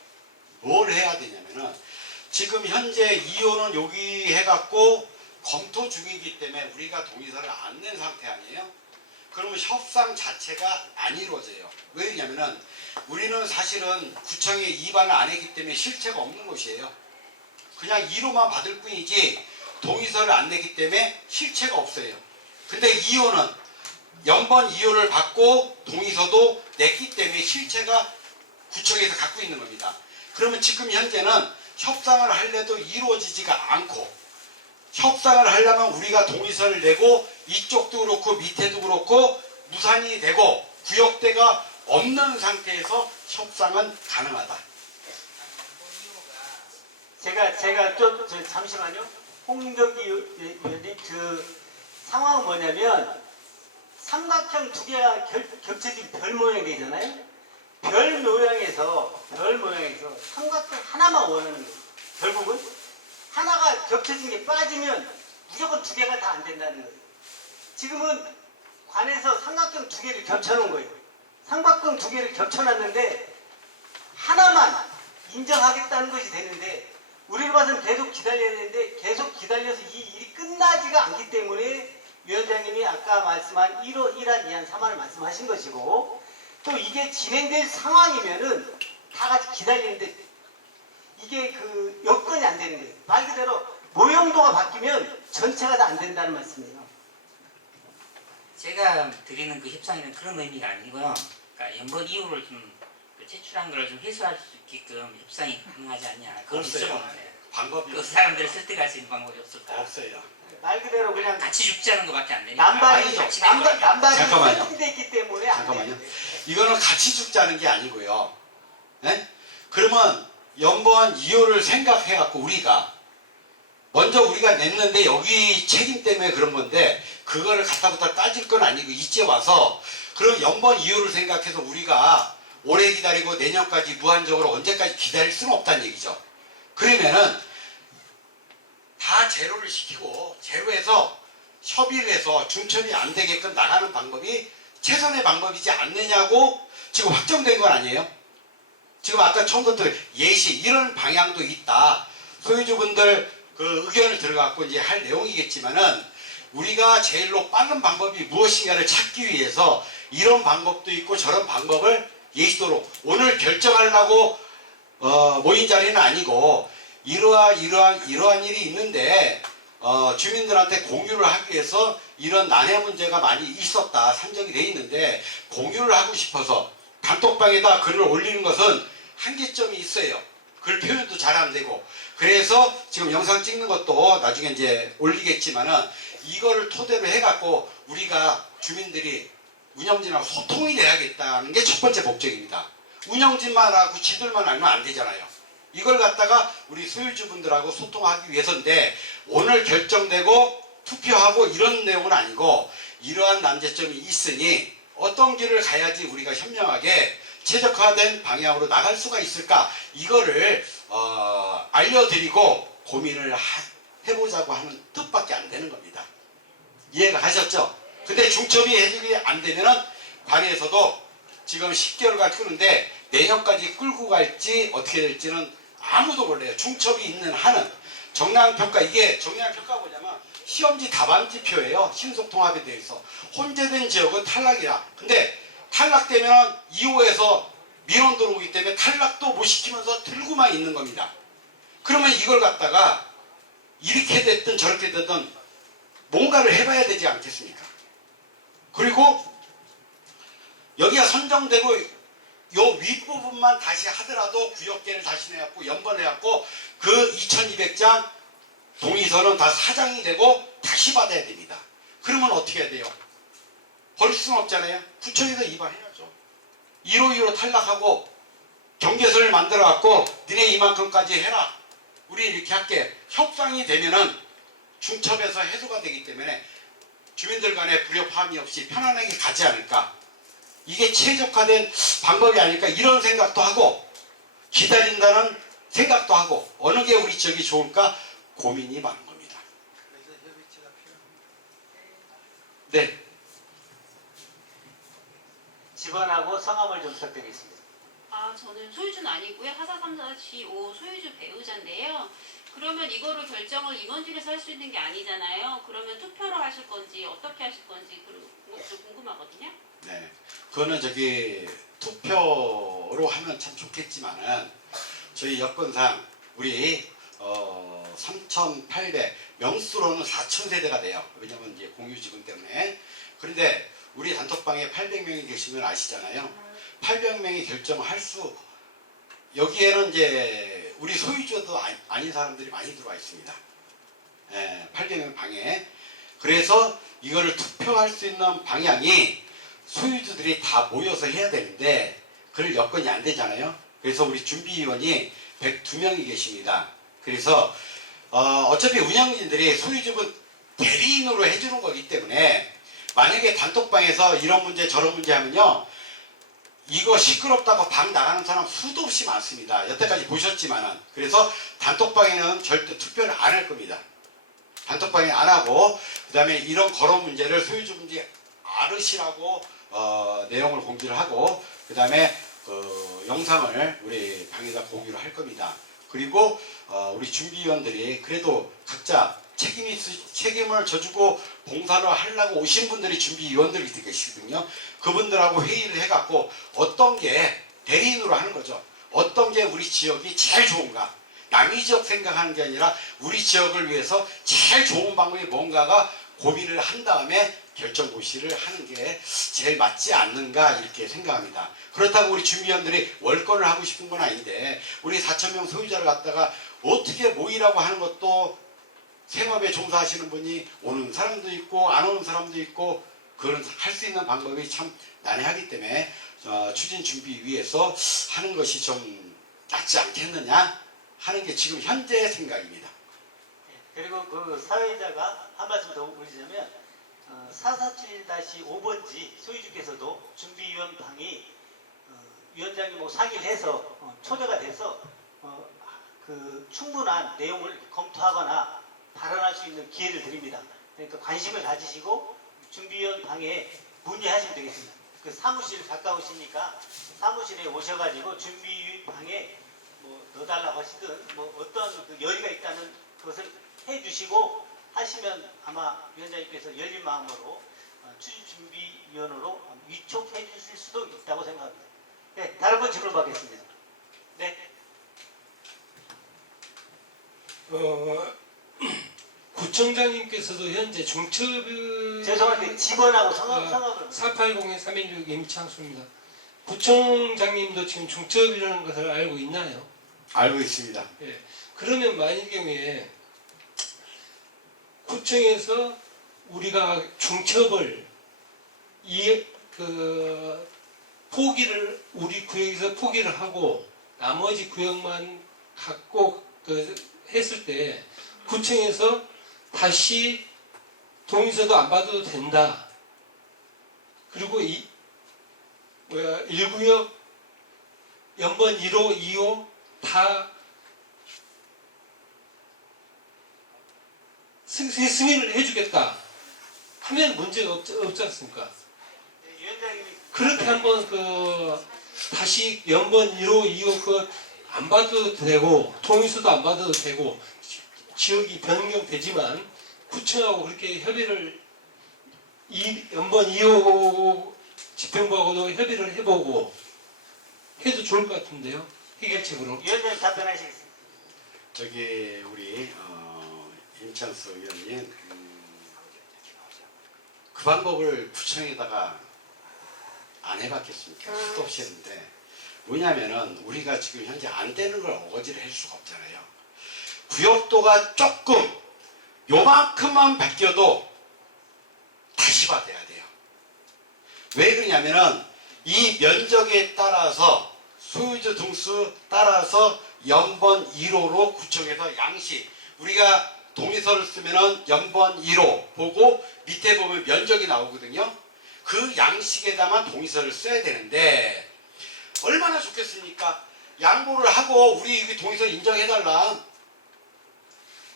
뭘 해야 되냐면은 지금 현재 2호는 여기 해갖고 검토 중이기 때문에 우리가 동의서를 안 낸 상태 아니에요? 그러면 협상 자체가 안 이루어져요. 왜냐면은 우리는 사실은 구청에 입안을 안 했기 때문에 실체가 없는 것이에요. 그냥 2호만 받을 뿐이지 동의서를 안 내기 때문에 실체가 없어요. 근데 2호는 연번 2호를 받고 동의서도 냈기 때문에 실체가 구청에서 갖고 있는 겁니다. 그러면 지금 현재는 협상을 하려도 이루어지지가 않고 협상을 하려면 우리가 동의서를 내고 이쪽도 그렇고 밑에도 그렇고 무산이 되고 구역대가 없는 상태에서 협상은 가능하다. 제가 좀 잠시만요. 홍덕기 의원님 상황은 뭐냐면 삼각형 두 개가 겹쳐진 별 모양이 되잖아요. 별 모양에서 삼각형 하나만 원하는 거예요. 결국은 하나가 겹쳐진 게 빠지면 무조건 두 개가 다 안 된다는 거예요. 지금은 관에서 삼각형 두 개를 겹쳐놓은 거예요. 삼각형 두 개를 겹쳐놨는데 하나만 인정하겠다는 것이 되는데 우리로 봐서는 계속 기다려야 되는데 계속 기다려서 이 일이 끝나지가 않기 때문에 위원장님이 아까 말씀한 1호, 1안, 2안, 3안을 말씀하신 것이고 또 이게 진행될 상황이면은 다 같이 기다리는데 이게 여건이 안 되는 거예요. 말 그대로 모형도가 바뀌면 전체가 다 안 된다는 말씀이에요. 제가 드리는 그 협상에는 그런 의미가 아니고요. 그러니까 연번 2호를 좀 제출한 걸 좀 해소할 수 있게끔 협상이 가능하지 않냐. 그건 없어요. 여쭤보는데 방법이 그 사람들을 설득할 수 있는 방법이 없을까? 없어요. 말 그대로 그냥 같이 죽자는 것밖에 안 되니까. 남발이 잠깐만요. 세팅됐기 때문에 안 잠깐만요. 되는데. 이거는 같이 죽자는 게 아니고요. 네? 그러면 연번 2호를 생각해갖고 우리가 먼저 우리가 냈는데 여기 책임 때문에 그런 건데 그거를 갖다부터 따질 건 아니고 이제 와서 그럼 연번 2호를 생각해서 우리가 오래 기다리고 내년까지 무한적으로 언제까지 기다릴 수는 없다는 얘기죠. 그러면은 다 제로를 시키고 제로에서 협의를 해서 중첩이 안 되게끔 나가는 방법이 최선의 방법이지 않느냐고 지금 확정된 건 아니에요. 지금 아까 처음부터 예시 이런 방향도 있다. 소유주분들 그 의견을 들어갖고 이제 할 내용이겠지만은 우리가 제일로 빠른 방법이 무엇인가를 찾기 위해서 이런 방법도 있고 저런 방법을 예시도로 오늘 결정하려고 모인 자리는 아니고 이러한 일이 있는데 주민들한테 공유를 하기 위해서 이런 난해 문제가 많이 있었다 산정이 돼 있는데 공유를 하고 싶어서 단톡방에다 글을 올리는 것은 한계점이 있어요. 글 표현도 잘 안 되고 그래서 지금 영상 찍는 것도 나중에 이제 올리겠지만은 이거를 토대로 해갖고 우리가 주민들이 운영진하고 소통이 돼야겠다는 게 첫 번째 목적입니다. 운영진만 하고 지들만 알면 안 되잖아요. 이걸 갖다가 우리 소유주분들하고 소통하기 위해서인데 오늘 결정되고 투표하고 이런 내용은 아니고 이러한 난제점이 있으니 어떤 길을 가야지 우리가 현명하게 최적화된 방향으로 나갈 수가 있을까 이거를 알려드리고 고민을 해보자고 하는 뜻밖에 안 되는 겁니다. 이해가 가셨죠? 근데 중첩이 해결이 안 되면은 관에서도 지금 10개월간 끄는데 내년까지 끌고 갈지 어떻게 될지는 아무도 몰라요. 중첩이 있는 한은 정량평가 이게 정량평가가 뭐냐면 시험지 답안지표예요. 신속통합에 대해서 혼재된 지역은 탈락이야. 근데 탈락되면 2호에서 민원 들어오기 때문에 탈락도 못 시키면서 들고만 있는 겁니다. 그러면 이걸 갖다가 이렇게 됐든 저렇게 됐든 뭔가를 해봐야 되지 않겠습니까? 그리고 여기가 선정되고 요 윗부분만 다시 하더라도 구역계를 다시 내갖고 연번해갖고 그 2200장 동의서는 다 사장이 되고 다시 받아야 됩니다. 그러면 어떻게 해야 돼요? 버릴 수는 없잖아요. 구청에서 위반해야죠. 1호 탈락하고 경계선을 만들어갖고 니네 이만큼까지 해라. 우리 이렇게 할게. 협상이 되면은 중첩에서 해소가 되기 때문에 주민들 간에 불협화음이 없이 편안하게 가지 않을까. 이게 최적화된 방법이 아닐까 이런 생각도 하고 기다린다는 생각도 하고 어느 게 우리 지역이 좋을까 고민이 많은 겁니다. 그래서 협의체가 필요합니다. 네. 직원하고 성함을 좀 부탁드리겠습니다. 저는 소유주는 아니고요. 하사 3-5 소유주 배우자인데요. 그러면 이거를 결정을 임원진에서 할 수 있는 게 아니잖아요. 그러면 투표로 하실 건지 어떻게 하실 건지 그것도 좀 궁금하거든요. 네. 그거는 투표로 하면 참 좋겠지만은 저희 여건상 우리 3,800 명수로는 4,000세대가 돼요. 왜냐면 이제 공유지분 때문에. 그런데 우리 단톡방에 800명이 계시면 아시잖아요. 800명이 결정할 수 여기에는 이제 우리 소유주도 아닌 사람들이 많이 들어와 있습니다. 800명 방에. 그래서 이거를 투표할 수 있는 방향이 소유주들이 다 모여서 해야 되는데 그럴 여건이 안 되잖아요. 그래서 우리 준비위원이 102명이 계십니다. 그래서 어차피 운영진들이 소유주분 대리인으로 해주는 거기 때문에 만약에 단톡방에서 이런 문제 저런 문제 하면요 이거 시끄럽다고 방 나가는 사람 수도 없이 많습니다. 여태까지 보셨지만은. 그래서 단톡방에는 절대 투표를 안 할 겁니다. 단톡방에 안 하고 그 다음에 이런 거론 문제를 소유주분들이 알으시라고 내용을 공지를 하고 그 다음에 영상을 우리 방에다 공유를 할 겁니다. 그리고 우리 준비위원들이 그래도 각자 책임을 져주고 봉사를 하려고 오신 분들이 준비위원들이 계시거든요. 그분들하고 회의를 해갖고 어떤 게 대리인으로 하는 거죠. 어떤 게 우리 지역이 제일 좋은가. 남의 지역 생각하는 게 아니라 우리 지역을 위해서 제일 좋은 방법이 뭔가가 고민을 한 다음에 결정 고시를 하는 게 제일 맞지 않는가 이렇게 생각합니다. 그렇다고 우리 준비위원들이 월권을 하고 싶은 건 아닌데 우리 4,000명 소유자를 갖다가 어떻게 모이라고 하는 것도 생업에 종사하시는 분이 오는 사람도 있고 안 오는 사람도 있고 그런 할 수 있는 방법이 참 난해하기 때문에 추진준비위에서 하는 것이 좀 낫지 않겠느냐 하는 게 지금 현재 생각입니다. 그리고 그 사회자가 한 말씀 더 올리자면 447-5번지 소유주께서도 준비위원 방이 위원장이 뭐 상의를 해서 초대가 돼서 그 충분한 내용을 검토하거나 발언할 수 있는 기회를 드립니다. 그러니까 관심을 가지시고 준비위원 방에 문의하시면 되겠습니다. 그 사무실 가까우시니까 사무실에 오셔가지고 준비위 방에 뭐 넣어달라고 하시든 뭐 어떤 그 여유가 있다는 것을 해주시고 하시면 아마 위원장님께서 열린 마음으로 추진준비위원으로 위촉해 주실 수도 있다고 생각합니다. 네, 다른 분 질문 받겠습니다. 네. 구청장님께서도 현재 중첩 죄송한데 직원하고 성함을 480-316 임창수입니다. 구청장님도 지금 중첩이라는 것을 알고 있나요? 알고 있습니다. 예. 그러면 만일 경우에 구청에서 우리가 중첩을 포기를 우리 구역에서 포기를 하고 나머지 구역만 갖고 했을 때 구청에서 다시 동의서도 안 받아도 된다. 그리고 1구역 연번 1호, 2호 다 승인을 해주겠다 하면 문제가 없지 않습니까? 네, 위원장님이 그렇게 한번 다시 연번 1호, 2호 안 받아도 되고 동의서도 안 받아도 되고 지역이 변경되지만 구청하고 그렇게 협의를 연번 2호 집행부하고도 협의를 해보고 해도 좋을 것 같은데요. 해결책으로. 위원장님 답변하시겠습니다. 저기 우리 임창수 의원님 그 방법을 구청에다가 안 해봤겠습니까? 수도 없이 했는데 뭐냐면은 우리가 지금 현재 안 되는 걸 어거지를 할 수가 없잖아요. 구역도가 조금 요만큼만 바뀌어도 다시 받아야 돼요. 왜 그러냐면은 이 면적에 따라서 소유주 등수 따라서 연번 1호로 구청에서 양식 우리가 동의서를 쓰면은 연번 1호 보고 밑에 보면 면적이 나오거든요. 그 양식에다만 동의서를 써야 되는데 얼마나 좋겠습니까? 양보를 하고 우리 동의서 인정해달라.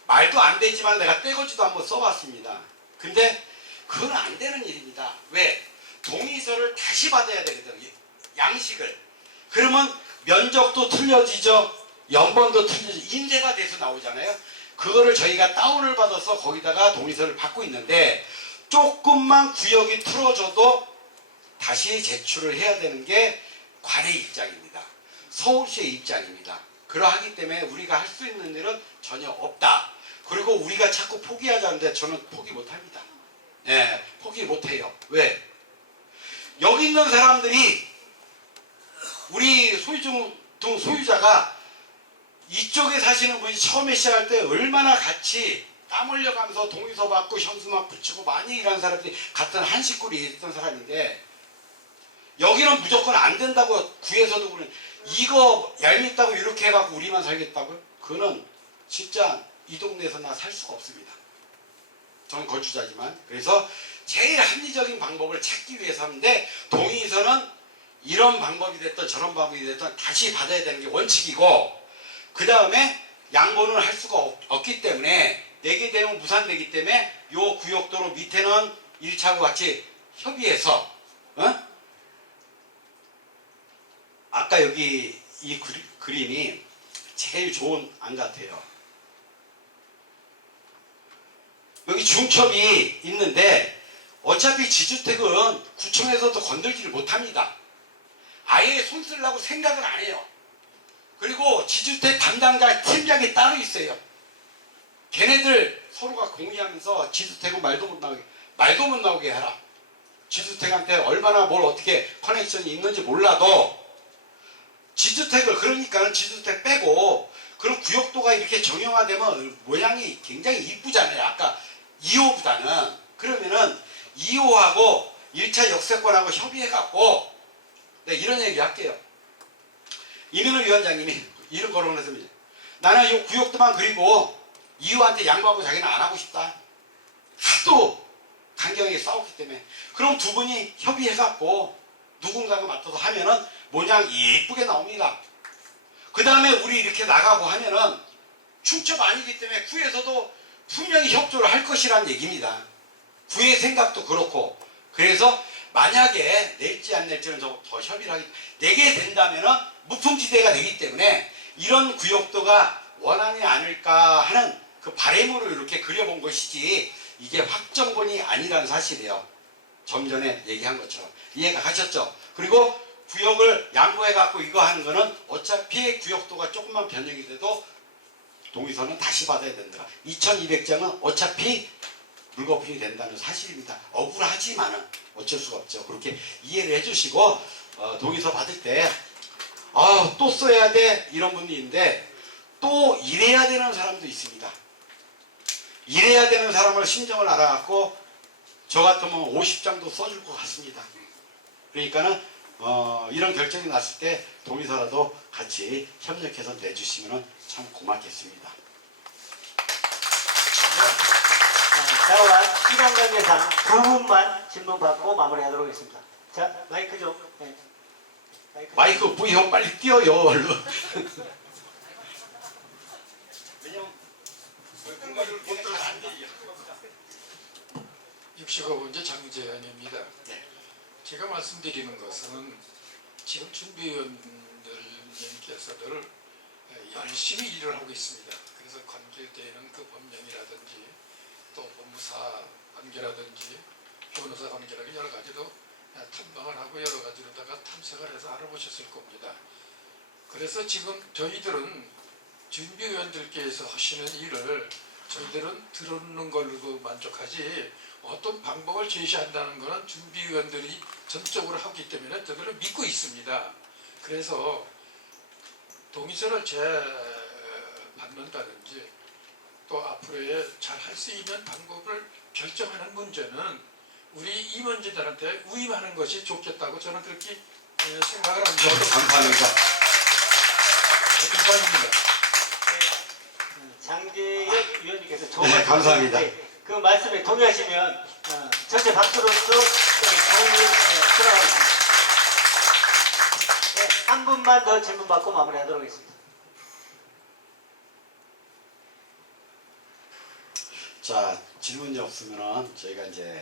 말도 안 되지만 내가 떼거지도 한번 써봤습니다. 근데 그건 안 되는 일입니다. 왜? 동의서를 다시 받아야 되거든요. 양식을. 그러면 면적도 틀려지죠. 연번도 틀려지죠. 인재가 돼서 나오잖아요. 그거를 저희가 다운을 받아서 거기다가 동의서를 받고 있는데 조금만 구역이 틀어져도 다시 제출을 해야 되는 게 관의 입장입니다. 서울시의 입장입니다. 그러하기 때문에 우리가 할 수 있는 일은 전혀 없다. 그리고 우리가 자꾸 포기하자는데 저는 포기 못합니다. 네, 포기 못해요. 왜? 여기 있는 사람들이 우리 소유자가 이쪽에 사시는 분이 처음에 시작할 때 얼마나 같이 땀 흘려가면서 동의서 받고 현수막 붙이고 많이 일하는 사람들이 같은 한 식구로 일했던 사람인데 여기는 무조건 안 된다고 구에서도 그러는 이거 얄밉다고 이렇게 해갖고 우리만 살겠다고요? 그거는 진짜 이 동네에서 나 살 수가 없습니다. 저는 거주자지만. 그래서 제일 합리적인 방법을 찾기 위해서 하는데 동의서는 이런 방법이 됐든 저런 방법이 됐든 다시 받아야 되는 게 원칙이고 그 다음에 양보는 할 수가 없기 때문에 내게 되면 무산되기 때문에 요 구역도로 밑에는 1차하고 같이 협의해서 아까 여기 이 그림이 제일 좋은 안 같아요. 여기 중첩이 있는데 어차피 지주택은 구청에서도 건들지를 못합니다. 아예 손 쓰려고 생각은 안 해요. 그리고 지주택 담당자 팀장이 따로 있어요. 걔네들 서로가 공유하면서 지주택은 말도 못 나오게 하라. 지주택한테 얼마나 뭘 어떻게 커넥션이 있는지 몰라도 지주택을 그러니까 지주택 빼고 그럼 구역도가 이렇게 정형화되면 모양이 굉장히 이쁘잖아요. 아까 2호보다는 그러면은 2호하고 1차 역세권하고 협의해갖고 네, 이런 얘기 할게요. 이민우 위원장님이 이런 거론을 했습니다. 나는 이 구역도만 그리고 2호한테 양보하고 자기는 안 하고 싶다. 하도 강경하게 싸웠기 때문에 그럼 두 분이 협의해갖고 누군가가 맡아서 하면은 모양 이쁘게 나옵니다. 그 다음에 우리 이렇게 나가고 하면은 중첩 아니기 때문에 구에서도 분명히 협조를 할 것이란 얘기입니다. 구의 생각도 그렇고. 그래서 만약에 낼지 안 낼지는 더 협의를 하기, 내게 된다면은 무풍지대가 되기 때문에 이런 구역도가 원하지 않을까 하는 그 바람으로 이렇게 그려본 것이지 이게 확정본이 아니라는 사실이에요. 좀 전에 얘기한 것처럼. 이해가 가셨죠? 그리고 구역을 양보해 갖고 이거 하는 거는 어차피 구역도가 조금만 변경이 돼도 동의서는 다시 받아야 된다. 2200장은 어차피 물거품이 된다는 사실입니다. 억울하지만은 어쩔 수가 없죠. 그렇게 이해를 해주시고 동의서 받을 때 또 써야 돼 이런 분이 있는데 또 이래야 되는 사람도 있습니다. 이래야 되는 사람을 심정을 알아갖고 저 같으면 50장도 써줄 것 같습니다. 그러니까는 이런 결정이 났을 때 동의서라도 같이 협력해서 내주시면 참 고맙겠습니다. 자, 시간 관계상 9분만 질문 받고 마무리하도록 하겠습니다. 자, 마이크 좀. 네. 마이크 뿌요 빨리 뛰어요 얼른. 왜냐면 65번째 장재현입니다. 제가 말씀드리는 것은 지금 준비위원들께서들 열심히 일을 하고 있습니다. 그래서 관계되는 그 법령이라든지 또 법무사 관계라든지 변호사 관계라든지 여러 가지로 탐방을 하고 여러 가지로다가 탐색을 해서 알아보셨을 겁니다. 그래서 지금 저희들은 준비위원들께서 하시는 일을 저희들은 들었는 걸로도 만족하지 어떤 방법을 제시한다는 것은 준비위원들이 전적으로 하기 때문에 저들을 믿고 있습니다. 그래서 동의서를 받는다든지 또 앞으로의 잘 할 수 있는 방법을 결정하는 문제는 우리 임원진들한테 위임하는 것이 좋겠다고 저는 그렇게 생각을 합니다. 감사합니다. 이상입니다. 장재혁 위원님께서 정말 감사합니다. 그 말씀에 동의하시면 전체 박수로서 동의 들어가겠습니다. 네, 한 분만 더 질문 받고 마무리하도록 하겠습니다. 자, 질문이 없으면은 저희가 이제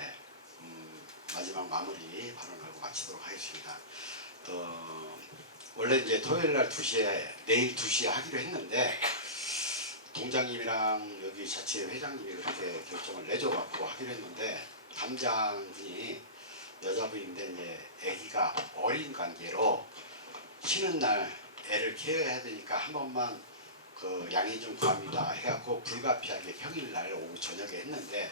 마지막 마무리 발언하고 마치도록 하겠습니다. 원래 이제 토요일 날 2시에, 내일 2시에 하기로 했는데 동장님이랑 여기 자치 회장님이 그렇게 결정을 내줘갖고 하기로 했는데 담장분이 여자분인데 이제 아기가 어린 관계로 쉬는 날 애를 케어해야 되니까 한 번만 그 양해 좀 구합니다 해갖고 불가피하게 평일날 오후 저녁에 했는데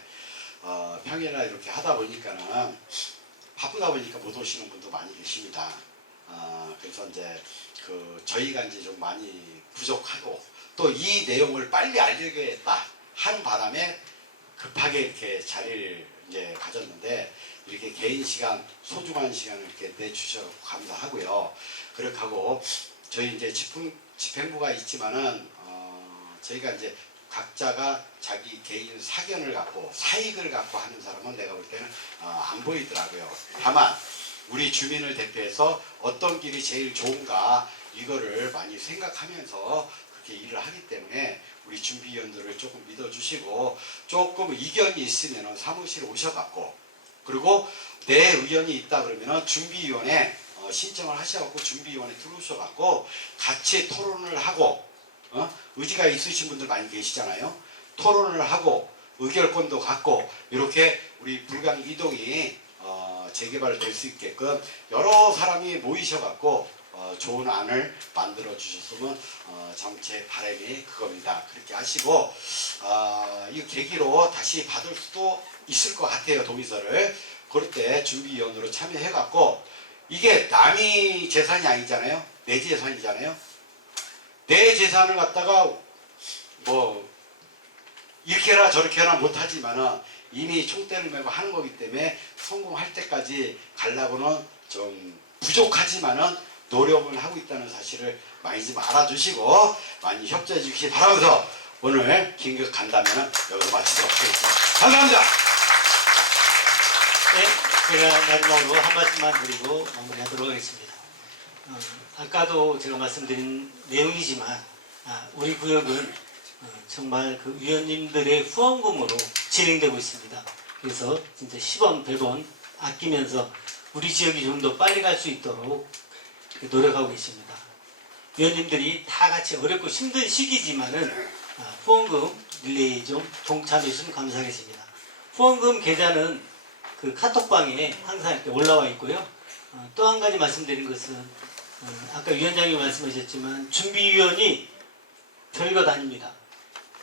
평일날 이렇게 하다 보니까는 바쁘다 보니까 못 오시는 분도 많이 계십니다. 그래서 이제 그 저희가 이제 좀 많이 부족하고 또 이 내용을 빨리 알려야겠다 하는 바람에 급하게 이렇게 자리를 이제 가졌는데 이렇게 개인 시간, 소중한 시간을 이렇게 내주셔서 감사하고요. 그렇게 하고 저희 이제 집행부가 있지만은 저희가 이제 각자가 자기 개인 사견을 갖고 사익을 갖고 하는 사람은 내가 볼 때는 안 보이더라고요. 다만 우리 주민을 대표해서 어떤 길이 제일 좋은가 이거를 많이 생각하면서 그렇게 일을 하기 때문에 우리 준비위원들을 조금 믿어주시고 조금 의견이 있으면 사무실에 오셔갖고 그리고 내 의견이 있다 그러면 준비위원회 신청을 하셔갖고 준비위원회 들어오셔갖고 같이 토론을 하고 의지가 있으신 분들 많이 계시잖아요. 토론을 하고 의결권도 갖고 이렇게 우리 불강 이동이 재개발될 수 있게끔 여러 사람이 모이셔갖고 좋은 안을 만들어 주셨으면 참 제 바람이 그겁니다. 그렇게 하시고 이 계기로 다시 받을 수도 있을 것 같아요. 동의서를. 그럴 때 준비위원으로 참여해갖고 이게 남의 재산이 아니잖아요. 내 재산이잖아요. 내 재산을 갖다가 뭐 이렇게 해라 저렇게 해라 못하지만은 이미 총대를 메고 하는 거기 때문에 성공할 때까지 가려고는 좀 부족하지만은 노력을 하고 있다는 사실을 많이 좀 알아주시고 많이 협조해 주시기 바라면서 오늘 긴급 간담회는 여기서 마치도록 하겠습니다. 감사합니다. 네, 제가 마지막으로 한 말씀만 드리고 마무리하도록 하겠습니다. 아까도 제가 말씀드린 내용이지만 우리 구역은 정말 그 위원님들의 후원금으로 진행되고 있습니다. 그래서 진짜 시범 100원 아끼면서 우리 지역이 좀 더 빨리 갈 수 있도록 노력하고 계십니다. 위원님들이 다 같이 어렵고 힘든 시기지만은 후원금 릴레이 좀 동참해 주시면 감사하겠습니다. 후원금 계좌는 그 카톡방에 항상 이렇게 올라와 있고요. 또 한 가지 말씀드린 것은 아까 위원장님이 말씀하셨지만 준비위원이 별것 아닙니다.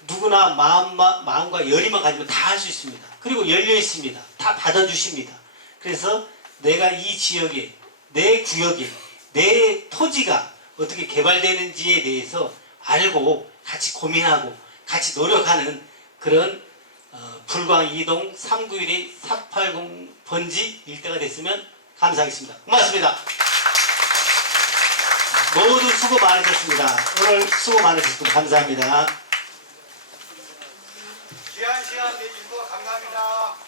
누구나 마음과 열의만 가지면 다 할 수 있습니다. 그리고 열려 있습니다. 다 받아주십니다. 그래서 내가 이 지역에, 내 구역에, 내 토지가 어떻게 개발되는지에 대해서 알고 같이 고민하고 같이 노력하는 그런 불광 2동 391의 480번지 일대가 됐으면 감사하겠습니다. 고맙습니다. 모두 수고 많으셨습니다. 오늘 수고 많으셨습니다. 감사합니다. 귀한 시간 내주셔서 감사합니다.